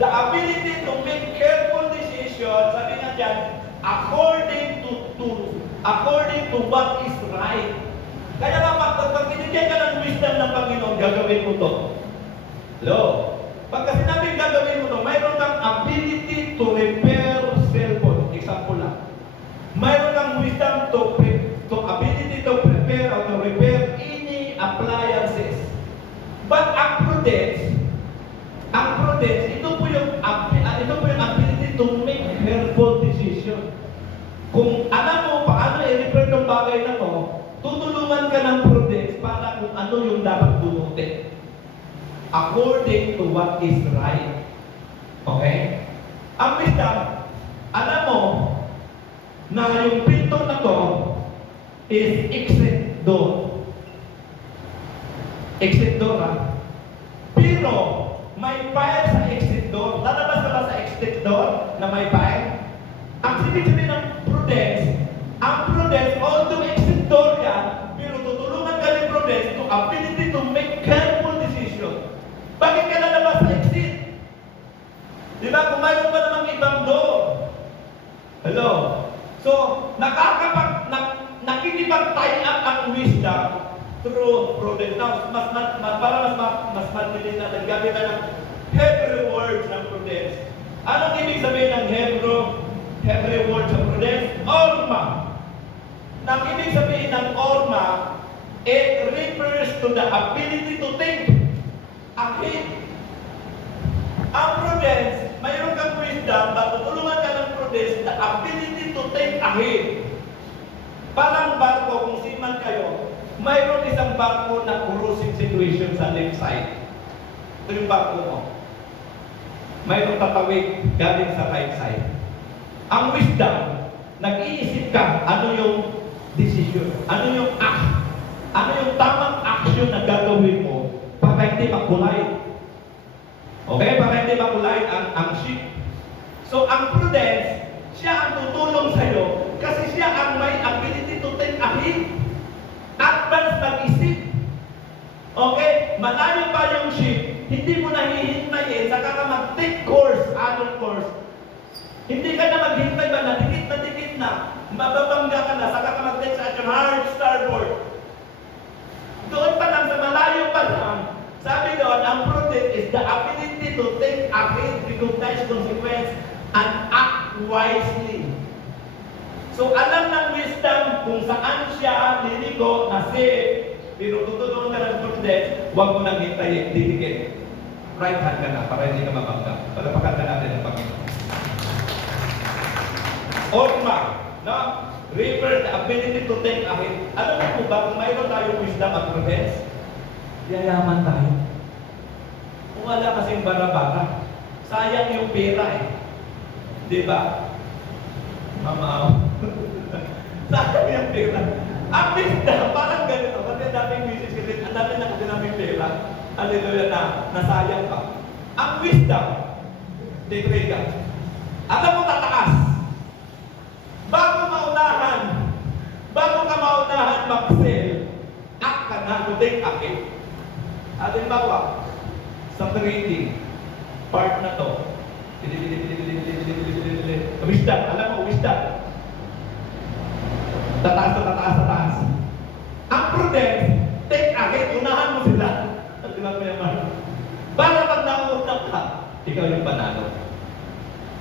The ability to make careful decision, sabi nga dyan, according to what is right. Kaya nga, pag binigyan ka ng wisdom ng Panginoon, gagawin mo to. Hello? Pagka sinabing gagawin mo to, mayroon kang ability to repair cellphone. Example lang. Mayroon kang wisdom to ability to prepare or to repair any appliances. But ang prudence, ito po yung ability to make careful decision. Kung alam mo paano i-repair ng bagay na to, tutulungan ka ng prudence para kung ano yung dapat bunutin. According to what is right. Okay? Ang wisdom, alam mo na yung pinto na to is exit door. Exit door, ha? Pero, may file sa exit door. Lalabas ka ba sa exit door na may file? Ang sabihin ng prudence, ang prudence, although exit door yan, pero tutulungan ka ng prudence to ability to make careful decision. Bakit ka lalabas sa exit? Di ba? Kung mayroon pa namang ibang door. Hello? So, nakikipag-tie up ang wisdom through prudence. Now, para mas mabilis natin, gamit na ng Hebrew words ng prudence. Anong ibig sabihin ng Hebrew words ng prudence? Orma. Nang ibig sabihin ng orma, It refers to the ability to think ahead. Ang prudence, mayroon kang wisdom, tutulungan ka ng prudence, the ability to think ahead. Parang barko, kung seaman kayo, mayroon isang barko na cruising situation sa left side. Ito yung barko mo. Mayroon tatawid galing sa right side. Ang wisdom, nag-iisip ka, ano yung decision, ano yung act, ano yung tamang action na gagawin mo para hindi makulay. Okay? Para hindi makulay ang ship. So, ang prudence, siya ang tutulong sa'yo kasi siya ang may ability to think ahead. Advance mag-isip. Okay? Malayo pa yung ship, hindi mo na hihintayin, saka ka mag-take course, another course. Hindi ka na maghintay ba na dikit na, mababangga ka na, saka ka mag-take sa action, hard starboard. Doon pa lang, sa malayo pa lang, sabi doon, ang prudence is the ability to think ahead, recognize consequence, and act wisely. So, alam ng wisdom kung saan siya liligo na safe, pero tutulungan ka ng prudence, huwag mo nang hintayin, didikit. Right hand ka na, para hindi ka mabangga. Palapakan ka natin ang Panginoon. Orma, no? Refers the ability to think ahead. Alam mo po ba, kung mayroon tayong wisdom at prudence, yayaman tayo. Kung wala kasing bara-bara, sayang yung pera eh. Di ba? Mama, sayang yung pera. Ang wisdom, parang ganito. Kasi daming business kasi, ang dami na kasi namin pera. Hallelujah na, nasayang pa. Ang wisdom, titriga. Alam mo tataas. Bago ka maunahan mag-sell, act ka na to take action. Halimbawa, sa trading, part na to, wisdom, alam mo, wisdom. Tataas. Ang prudence, take action, unahan mo sila. Para pag nauna ka, ikaw yung panalo.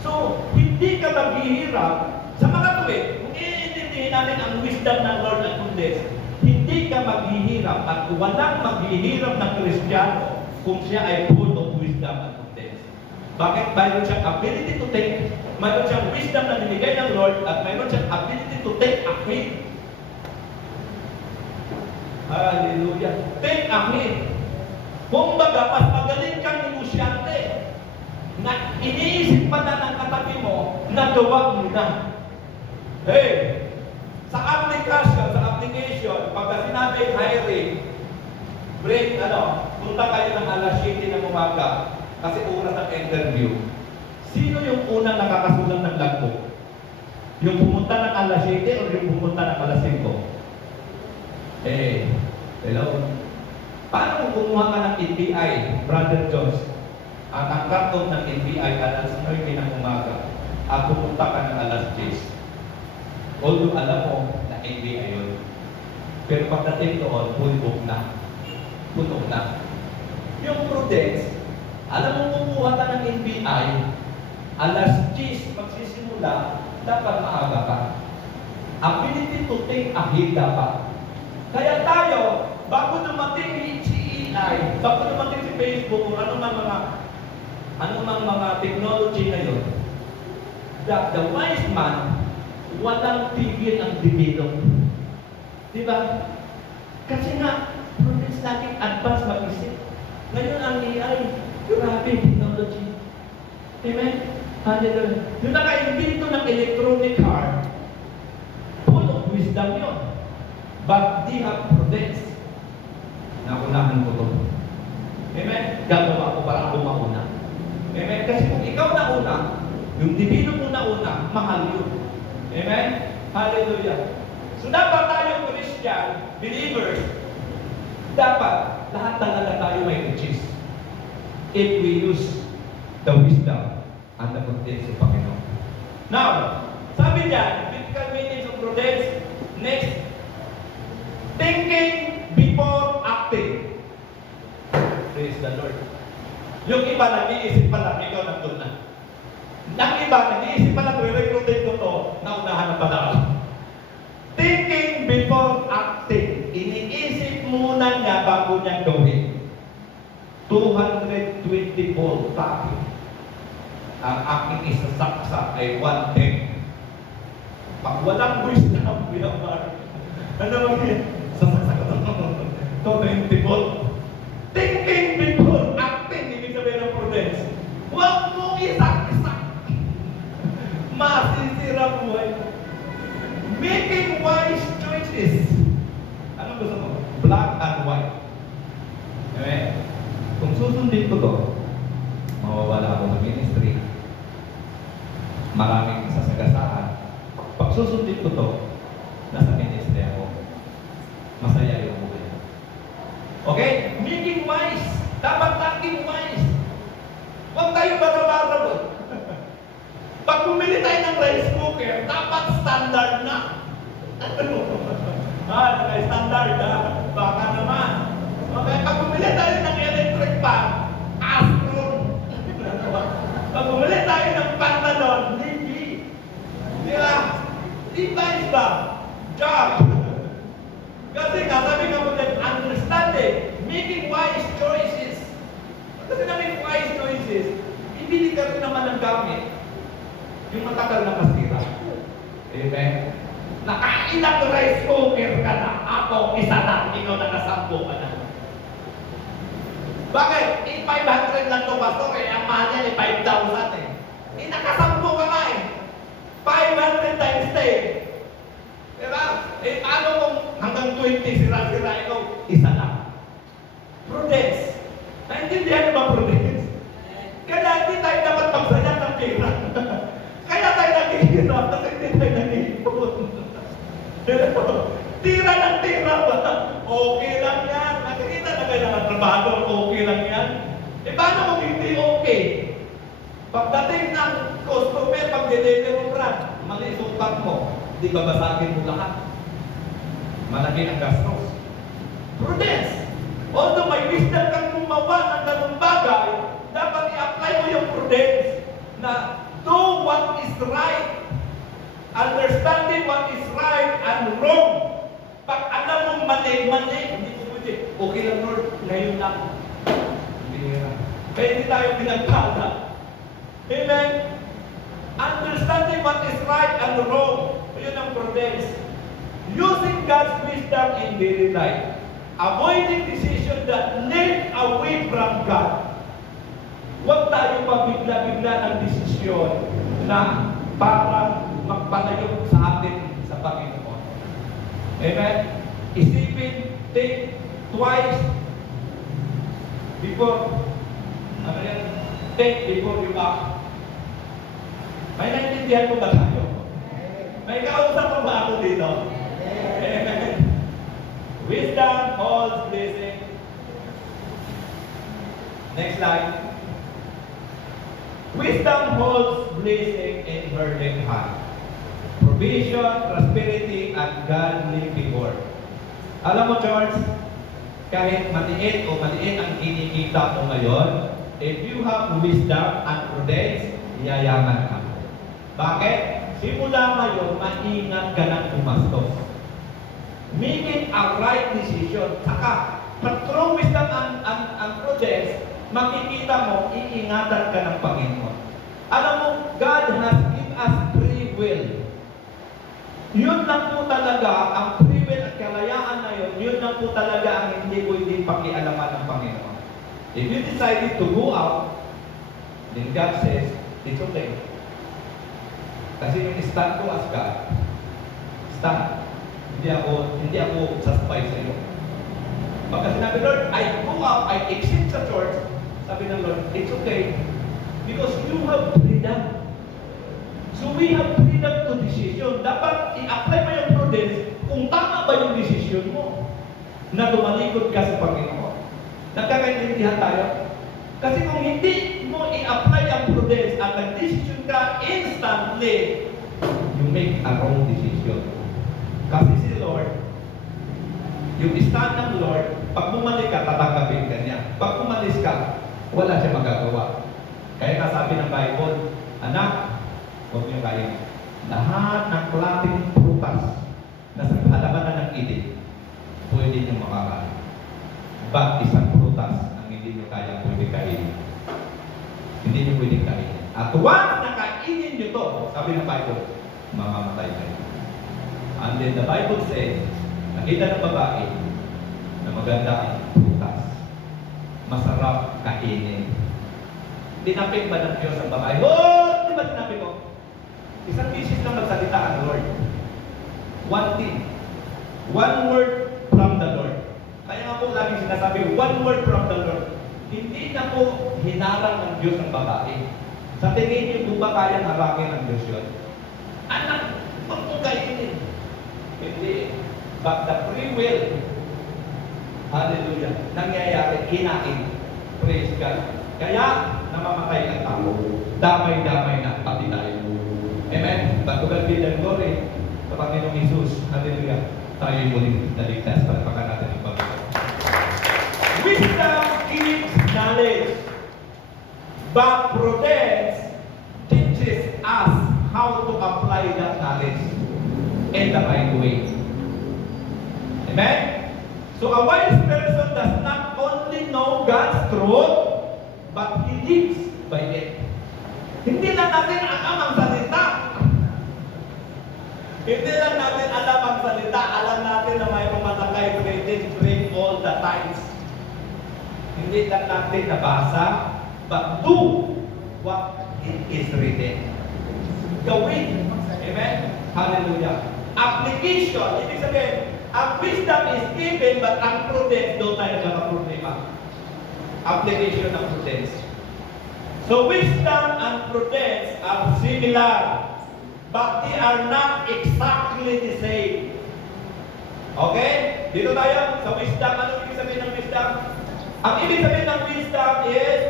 So, hindi ka maghihirap sa mga tuwid. Kung iintindihin natin ang wisdom ng Lord at prudence, hindi ka maghihirap at walang maghihirap ng Kristiyano kung siya ay full of wisdom at prudence. Bakit? Mayroon siyang ability to take, mayroon siyang wisdom na binigay ng Lord, at mayroon siyang ability to take action. Hallelujah. Take action. Kung baga, mas magaling kang negosyante na iniisip pa na ng katabi mo, nagawa mo na. Hey, sa application, pagka sinabi hiring, punta kayo ng alas 7 ng umaga kasi oras ng interview. Sino yung unang nakakasulat ng logbook? Yung pumunta ng alas 7 o yung pumunta ng alas 5? Hey, hello? Paano kung kumuha ka ng NBI, Brother Jones? At ang karton ng NBI alas 9 ng umaga at pumunta ka ng alas 10. Although alam mo na NBI yun. Pero pagdating doon, puno na. Yung prudence, alam mo kumuha ka ng NBI, alas 10 magsisimula, dapat maaga ka. Ability to think ahead dapat. Kaya tayo, bago dumating si AI, bago dumating si Facebook, kung anumang mga technology ngayon, the wise man, walang tigil ang develop. Di ba? Kasi nga, prudence natin advance mag-isip. Ngayon ang AI, grabe technology. Amen? Hallelujah. Yung naka-invento ng electronic car, full of wisdom yun. But they have prudence. Naunahan ko to. Amen? Gagawa ko para ako mauna. Amen? Kasi kung ikaw nauna, yung divino mo nauna, mahal yun. Amen? Hallelujah. So dapat tayo Christian, believers, dapat lahat talaga tayo may riches. If we use the wisdom and the prudence ng Panginoon. Now, sabi niya, biblical meanings of prudence, next, thinking before acting. Praise the Lord. Yung iba nag-iisip pa lang, ikaw nandun na. Ang iba nag-iisip pa lang, re-recruited ko to, naunahan na pala ako. Thinking before acting. Iniisip niya bago niya gawin. 220 volt tayo. Ang aking isasaksak ay 110. Pag walang wisdom, Mar, ano mag-yan? Sasaksak ko 220 volt. Thinking before acting, ibig sabihin ng prudence. Huwag mong isak-isak. Masisira buhay. Making wise choices. Ano gusto mo? Black and white. Okay? Kung susundin ko to, mawawala ako sa ministry. Maraming sasagasaan. Pag susundin ko to, nasa ministry ako. Masaya yung buhay. Okay? Making wise. Dapat laging wise. Huwag tayo barabarabot. Pag bumili tayo ng rice cooker, dapat standard na. Standard na. Baka naman. Okay, pag bumili tayo ng electric fan, Astron. Pag bumili tayo ng pantalon, Navy. Di ba? Device ba? Job. Kasi nga, sabi nga mo din, understanding, making wise choices. Kasi na make wise choices, hindi ka rin naman ng gamit yung matagal na masira. Amen? Nakailang rice cooker ka na. Ako, isa na. Ikaw nakasampo ka na. Bakit? 500 lang ito, pastor. Ang mahal niya 5,000 eh. Nakasampo ka na eh. 500 times 10. Diba? Paano kung hanggang 20 sira-sira ikaw? Isa lang. Prudence. Naintindihan ba prudence? Kaya hindi tayo dapat magsaya ng pera. Kaya tayo naghihirap kasi hindi tayo nag-iipon. Tira ng tira ba? Okay lang yan. Nakikita na kayo ng trabaho, okay lang yan. Paano kung hindi okay? Pagdating ng customer, pag-delivery mali sukat mo, di ba basagin mo lahat? Malaki ang gastos. Prudence. Although may wisdom kang gumawa ng ganung bagay, dapat i-apply mo yung prudence na do what is right. Understanding what is right and wrong. Pag alam mo mali, hindi ko pwede. Okay lang, Lord, ngayon lang. Kaya hindi tayo pinagpala. Amen? Understanding what is right and wrong. Yun ang prudence. Using God's wisdom in daily life. Avoiding decisions that lead away from God. Huwag tayo pabigla-bigla ng desisyon na para magpalayo sa atin sa Panginoon. Amen? Isipin, think twice before, think before you act. May naintindihan mo ba tayo? May kausap mo ba ako dito? Amen. Wisdom holds blessing. Next slide. Wisdom holds blessing in her left hand. Provision, prosperity, and godly reward. Alam mo, George, kahit maliit o maliit ang kinikita mo ngayon, if you have wisdom and prudence, yayaman ka. Bakit? Simula ngayon, maingat ka ng umastos. Making a right decision. Saka, through wisdom and prudence, makikita mo, iingatan ka ng Panginoon. Alam mo, God has given us free will. Yun lang po talaga, ang free will at kalayaan na yun lang po talaga ang hindi pwedeng pakialaman ng Panginoon. If you decided to go out, then God says, it's okay. Kasi yung stand ko as God, stand. Hindi ako saspay sa iyo. Pagka sinabi, Lord, I go out, I exit sa church, sabi ng Lord, it's okay. Because you have freedom. So we have freedom to decision. Dapat i-apply mo yung prudence kung tama ba yung decision mo na tumalikod ka sa Panginoon. Nagkakaintindihan tayo? Kasi kung hindi mo i-apply ang prudence at nag-decision ka instantly, you make a wrong decision. Kasi si Lord, yung stand ng Lord, pag bumalik ka, tatanggapin ka niya. Pag umalis ka, wala siya magagawa. Kaya nasabi ng Bible, anak, huwag niyo kayo. Lahat ng klaseng prutas na sa halaman ng Eden, pwede niyong makakain. But isang prutas ang hindi nyo kaya pwede kainin. Hindi nyo pwede kainin. At once na kainin nyo to, sabi ng Bible, mamamatay kayo. And then the Bible says, nakita ng babae na maganda ang prutas. Masarap kainin. Tinapik ba ng Diyos ang babae? Oh! Di ba tinapik ko? Isang beses lang magsalita ang Lord. One thing. One word from the Lord. Kaya nga po laging sinasabi, one word from the Lord. Hindi na po hinarang ng Diyos ang babae. Sa tingin niyo kung ba kaya harangin ng Diyos yun? Anak, huwag mo kainin. Hindi. But the free will, hallelujah, nangyayari, kinain. Praise God. Kaya, namamatay ang tao. Damay-damay na pati tayo. Amen? But to God be the glory sa Panginoong Isus. Hallelujah. Tayo'y muling naligtas para pagka natin ang Panginoon. Wisdom gives knowledge, but prudence teaches us how to apply that knowledge in the right way. Amen? So a wise person does not only know God's truth, but he lives by it. Hindi lang natin alam ang salita. Hindi lang natin alam ang salita. Alam natin na may pumatakay drink all the times. Hindi lang natin nabasa, but do what it is written. Gawin. Amen? Hallelujah. Application. Ibig sabihin, ang wisdom is given, but ang prudence, doon tayo nagkakaproblema. Application ng prudence. So wisdom and prudence are similar, but they are not exactly the same. Okay? Dito tayo sa wisdom. Ano ibig sabihin ng wisdom? Ang ibig sabihin ng wisdom is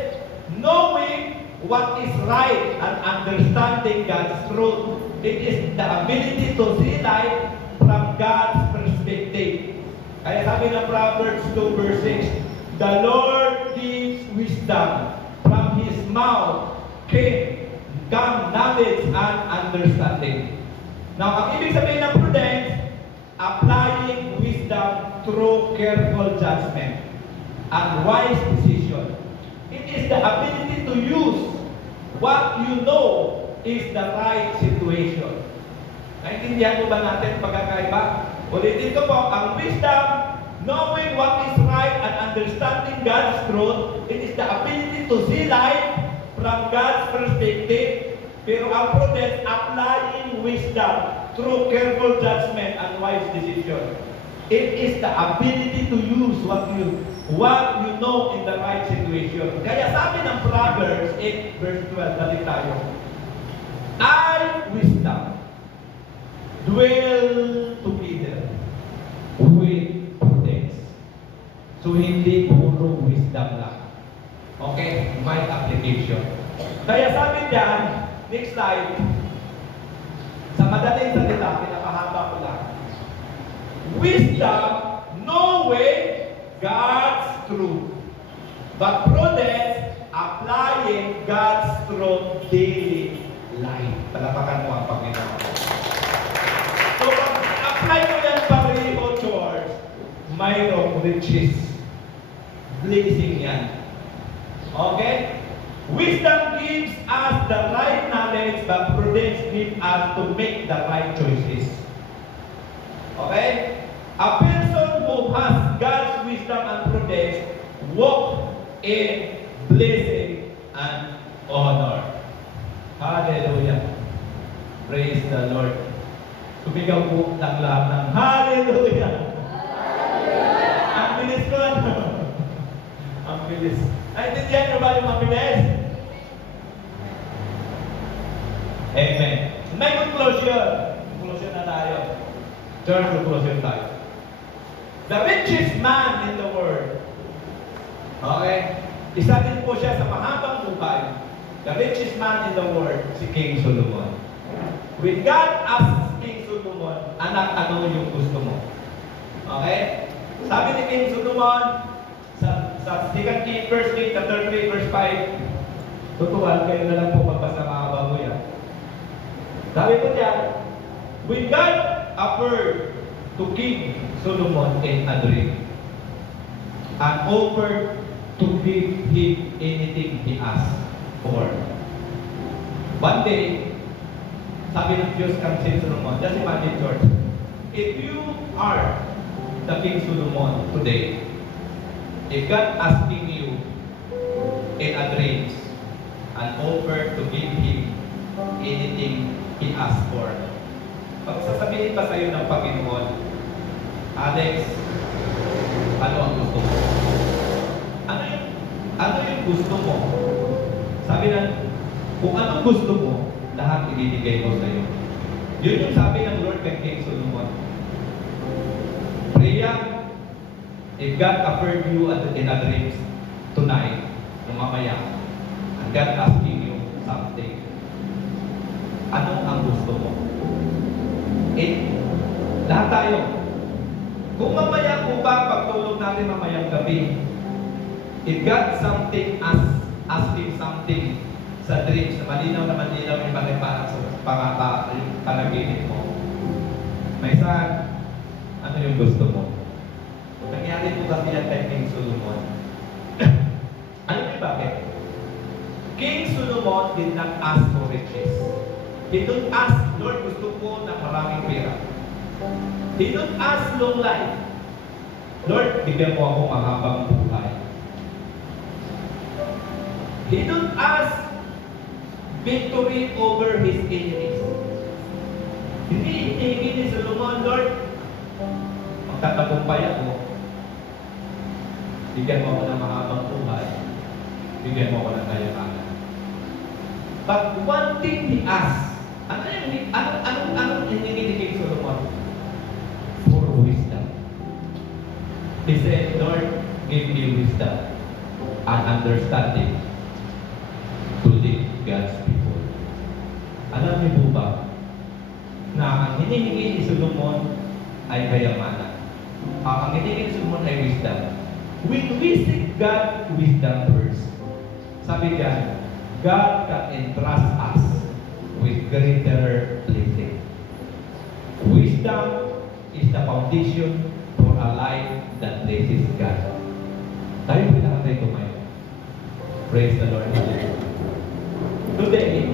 knowing what is right and understanding God's truth. It is the ability to see life from God's perspective. Kaya sabi ng Proverbs 2 verse 6, the Lord gives wisdom. From His mouth come knowledge and understanding. Now, ang ibig sabihin ng prudence, applying wisdom through careful judgment and wise decision. It is the ability to use what you know is the right situation. Naintindihan mo ba natin pagkakaiba? Ulitin ko po, ang wisdom, knowing what is right and understanding God's truth, it is the ability to see life from God's perspective. Pero ang prudence, applying wisdom through careful judgment and wise decision. It is the ability to use what you know in the right situation. Kaya sabi ng Proverbs 8 verse 12, balik tayo. I, wisdom, dwell together with prudence. So hindi puro wisdom lang. Okay? May application. Kaya sabi diyan, next slide, sa madaling salita, pinapahaba ko lang. Wisdom, knowing God's truth. But prudence, applying God's truth daily life. Palapakan mo ang Panginoon. So, pag apply mo yan pareho, George, mayroong riches. Blessing yan. Okay? Wisdom gives us the right knowledge, but prudence gives us to make the right choices. Okay? A person who has God's wisdom and prudence walk in blessing and honor. Hallelujah. Praise the Lord. Sumigaw po ng lahat ng hallelujah. Ang bilis ko ano? Ang bilis. Naintindihan nyo ba yung mabilis? Amen. May conclusion. Conclusion na tayo. Church, conclusion tayo. The richest man in the world. Okay? Isa din po siya sa mahabang buhay. The richest man in the world, si King Solomon. When God asked King Solomon, anak, ano yung gusto mo? Okay? Sabi ni King Solomon, sa 2 King, 1 King, chapter 3, verse 5, tutuan, kayo na lang po magbasa mga babuya. Sabi po niya, when God appeared to King Solomon in a dream, and offered to give him anything he asked for. One day, sabi ng Diyos kang King Solomon, just imagine, George, if you are the King Solomon today, if God asking you in a dream and offer to give him anything he asked for, pag sasabihin pa sa'yo ng Panginoon, Alex, ano ang gusto mo? Ano yung gusto mo? Sabi na, kung anong gusto mo, lahat ibibigay ko sa'yo. Yun yung sabi ng Lord kay King Solomon. Priya, if God offered you in a dream tonight, mamaya, and God asking you something, ano ang gusto mo? Lahat tayo. Kung mamaya po ba, pagtulog natin mamayang gabi, if God asking something sa dreams, na malinaw yung paniparang sa panaginip mo, may saan, ano yung gusto mo? Nangyari po kasi yan kay King Solomon. Alam niyo bakit? King Solomon did not ask for riches. He don't ask, Lord, gusto ko ng maraming pera. He don't ask long life. Lord, bigyan mo ako mahabang buhay. He don't ask victory over his enemies. Hindi hinihingi ni Solomon, Lord, magtatagumpay ako. Bigyan mo ako ng mahabang buhay. Bigyan mo ako ng kayamanan. But one thing he asked, anong hinihingi ni King Solomon? For wisdom. He said, Lord, give me wisdom and understanding to lead God's people. Alam niyo po ba na ang hinihingi ni Solomon ay kayamanan? Ang hinihingi ni Solomon ay wisdom. When we seek God wisdom first, sabi niya, God can entrust us with greater blessing. Wisdom is the foundation for a life that pleases God. Tayo po lahat tayo tumayo. Praise the Lord. Today,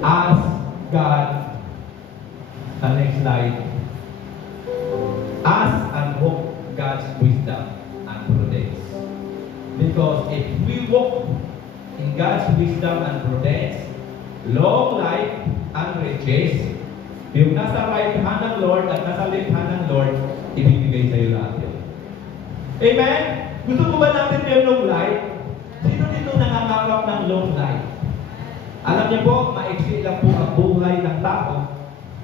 ask God, the next slide, ask and hope God's wisdom and prudence. Because if we walk in God's wisdom and prudence, long life and riches, yung nasa right hand ng Lord at nasa left hand ng Lord, ibibigay sa iyo lahat yun. Amen? Gusto mo ba natin yung long life? Sino dito nangangarap ng long life? Alam niyo po, maiksi lang po ang buhay ng tao.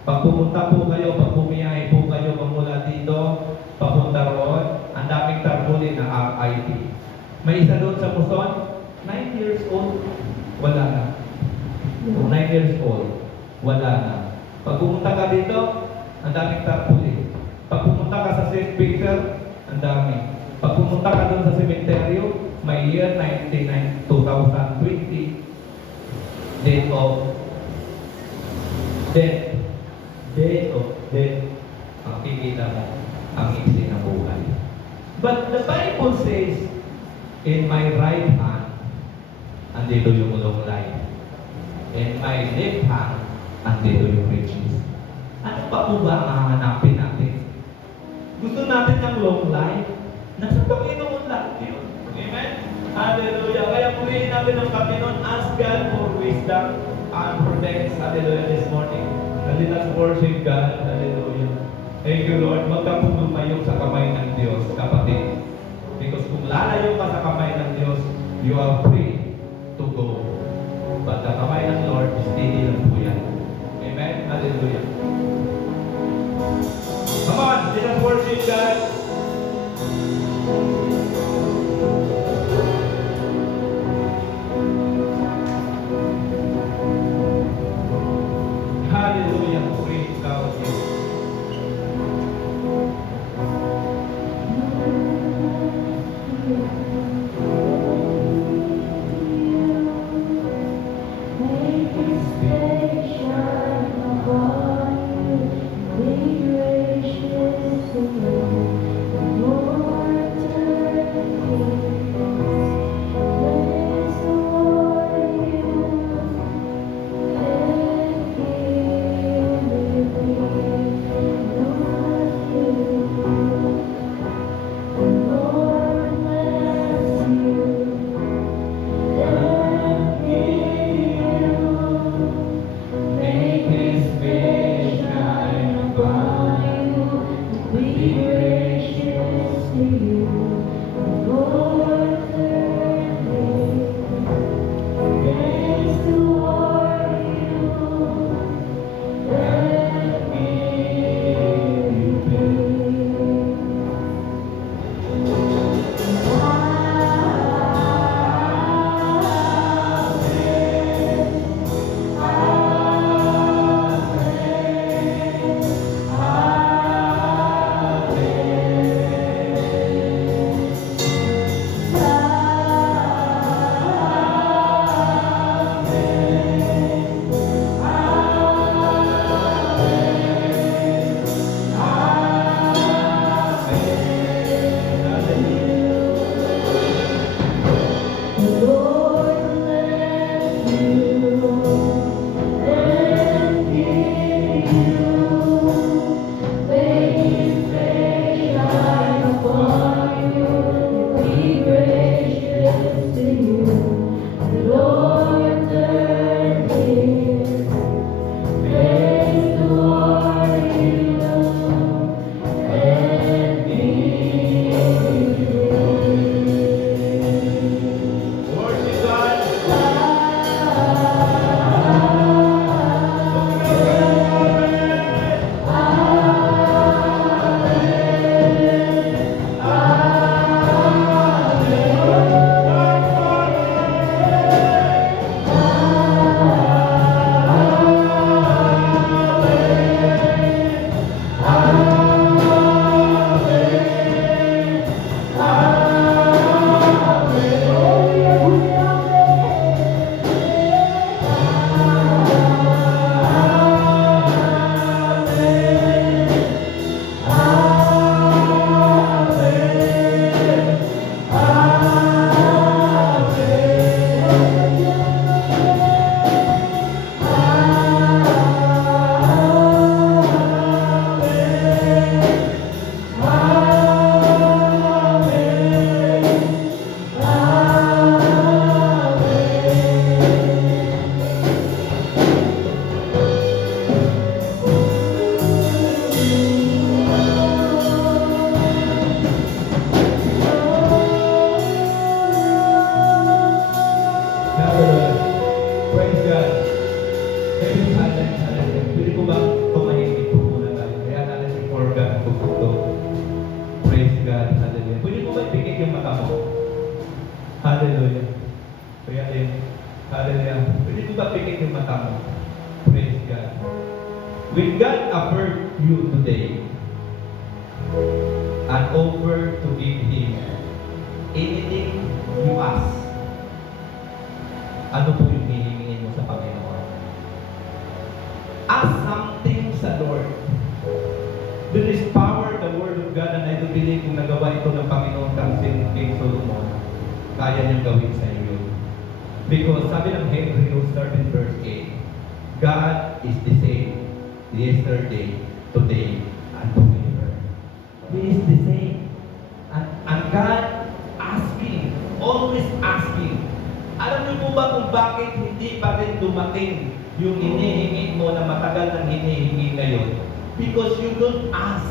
Pag pumunta po kayo, pag bumiyahe po kayo mula dito, papunta roon, ang daming tarbuli na RIP. May isa doon sa Muson, 9 years old, wala na. 9 years old, wala na. Pag pumunta ka dito, ang daming tarbuli. Pag pumunta ka sa St. Peter, ang dami. Pag pumunta ka doon sa sementeryo, may year 2020, date of death, ang kikita mo, ang iksi ng buhay. But the Bible says, in my right hand, andito yung long life. In my left hand, andito yung riches. Ano pa po ba ang hahanapin natin? Gusto natin ng long life? Nasa Panginoon lahat yun. Amen? Hallelujah. Kaya purihin natin ang Panginoon. Ask God for wisdom and prudence. Hallelujah this morning. And let us worship God. Hallelujah. Thank you, Lord. Huwag ka pong lumayo sa kamay ng Diyos, kapatid. Because kung lalayo ka sa kamay ng Diyos, you are free to go. But the kamay ng Lord, steady lang po yan. Amen? Hallelujah. Come on, let us worship God. Hallelujah. Praise God. Be gracious to me, Lord, turn Hallelujah. Pwede mo ba pingin yung mata mo? Praise God. When God offered you today an offer to give Him anything you ask, ano po yung hihingin mo sa Panginoon? Ask something sa Lord. There is power in the Word of God, and I do believe kung nagawa ito ng Panginoon King Solomon, kaya niyang gawin sa iyo. Because sabi ng Hebrews 13 verse 8, God is the same yesterday, today, and forever. He is the same. And God asking, always asking. Alam niyo po ba kung bakit hindi pa rin dumating yung hinihingi mo na matagal nang hinihingi ngayon? Because you don't ask.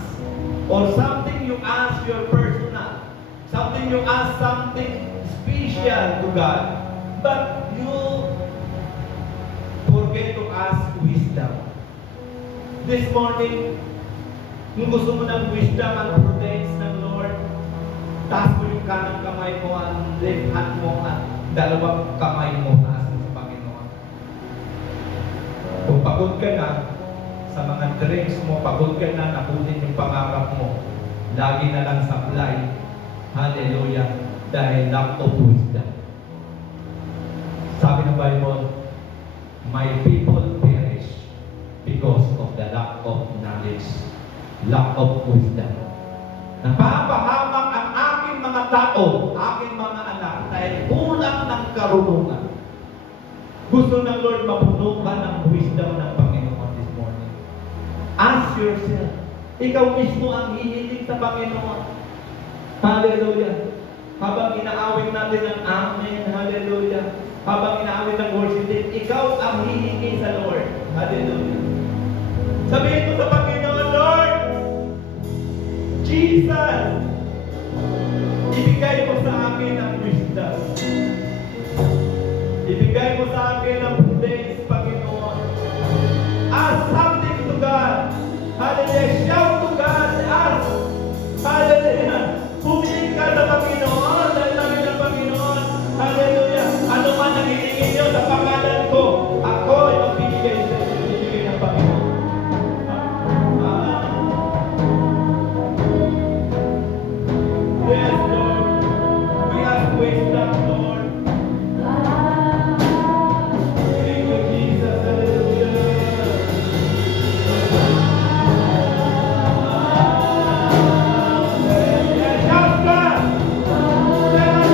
Or something you ask your personal. Something you ask something special to God. But you forget to ask wisdom. This morning, kung gusto mo ng wisdom and prudence ng Lord, taas mo yung kanang kamay mo, ang left hand mo, at dalawang kamay mo, taas mo sa Panginoon. Kung pagod ka na sa mga dreams mo, pagod ka na, nakunin yung pangarap mo, lagi na lang supply, hallelujah, dahil lack of wisdom. Sabi ng Bible, my people perish because of the lack of knowledge, lack of wisdom. Napapahamak ang aking mga tao, aking mga anak, dahil kulang ng karunungan. Gusto ng Lord mapuno ka ng wisdom ng Panginoon this morning. Ask yourself, ikaw mismo ang hihiling sa Panginoon. Hallelujah. Habang inaawit natin ang Amen, hallelujah. Habang inaawit ng worship, ikaw ang hihingi sa Lord. Hallelujah. Sabihin mo sa Panginoon, Lord, Jesus, ibigay mo sa akin ang wisdom. Ibigay mo sa akin ang prudence, Panginoon. Ask something to God. Hallelujah. Shout to God. Ask. Hallelujah. Humingi ka sa Panginoon. Dahil namin ang Panginoon. Hallelujah. Ano man ang hihingin nyo sa pangalan ko, ako ay magbibigay sa inyo. Ibigay ng Panginoon. Yes, Lord. We ask wisdom, Lord. Thank you, Jesus. Hallelujah. Yes, shout God. Shout God.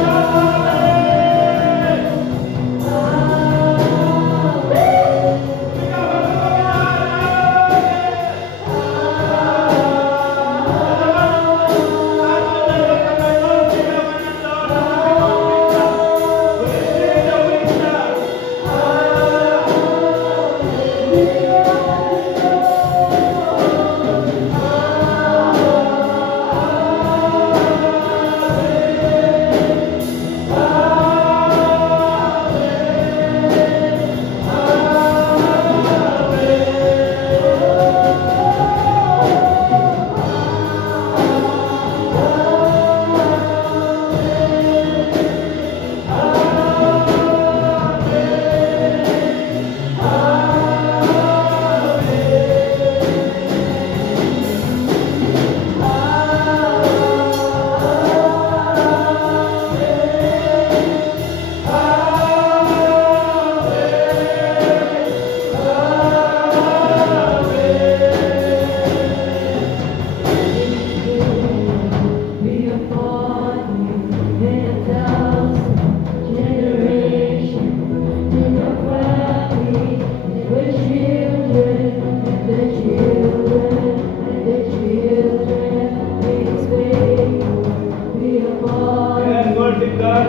Yes, worship God.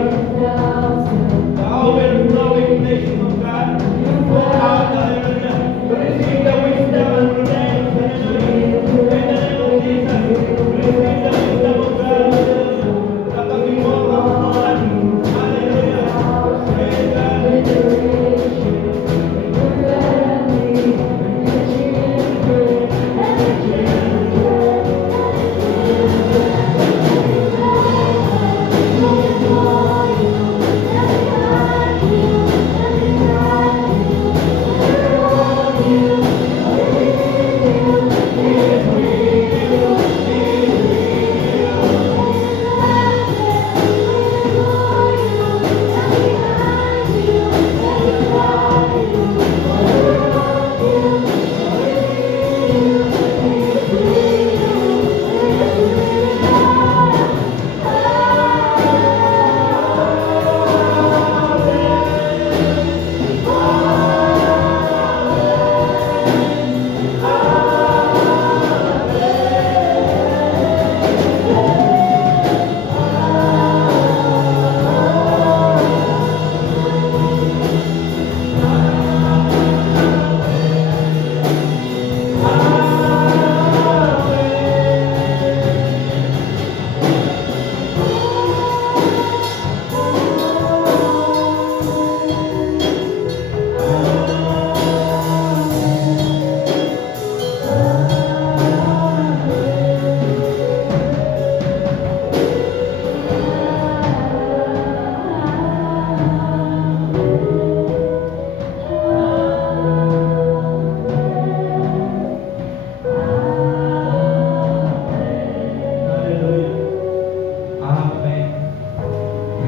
The overflowing blessing of God. Pour out, hallelujah. Receive the wisdom and prudence. Hallelujah. In the name of Jesus. Receive the wisdom of God. Hallelujah. Kapag mo ang Lord. Hallelujah. Praise God. Thank you.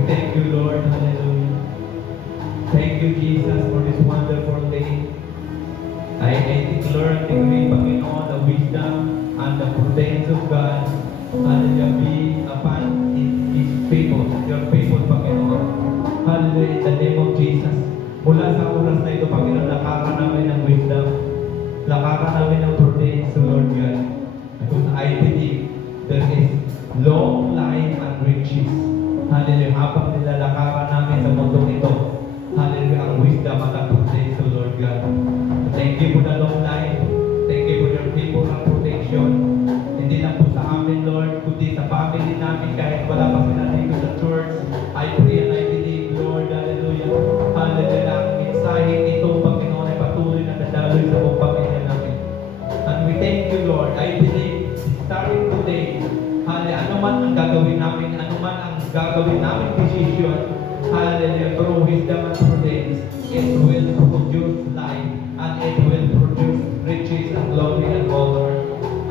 thank you, Lord. Hallelujah. Thank you, Jesus, for this wonderful day. I declare and decree, Panginoon, the wisdom and the prudence of God, hallelujah, be upon His people, your people, Panginoon. Hallelujah, in the name of Jesus. Mula sa oras na ito, Panginoon, lakaran namin ng wisdom, lakaran namin ng prudence, Lord God. Because I believe there is long life and riches. Hallelujah, habang nilalakaran namin sa mundong ito, hallelujah, ang wisdom at ang prudence, Lord God. Thank you for the long life. Thank you for your people ng protection. Hindi lang po sa amin, Lord, kundi sa family namin kahit wala pa sila dito sa church. I pray and I believe, Lord, hallelujah. Hallelujah, na ang mensaheng ito, Panginoon, ay patuloy na nadaloy sa buong pamilya namin. And we thank you, Lord. I believe, starting today, hallelujah, ano man ang gagawin namin, ano man ang gagawin namin decision, hallelujah, through wisdom and prudence, it will produce life and it will produce riches and glory and honor.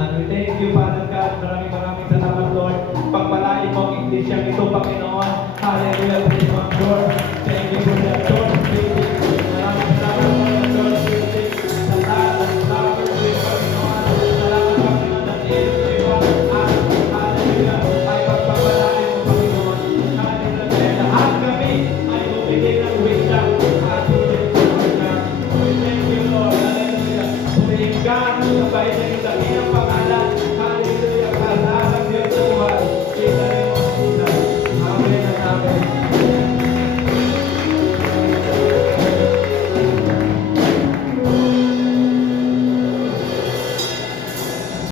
And we thank you, Father God. Maraming salamat, Lord. Pagpalain mo ang iglesia ito, Panginoon. Hallelujah. Praise God, Lord.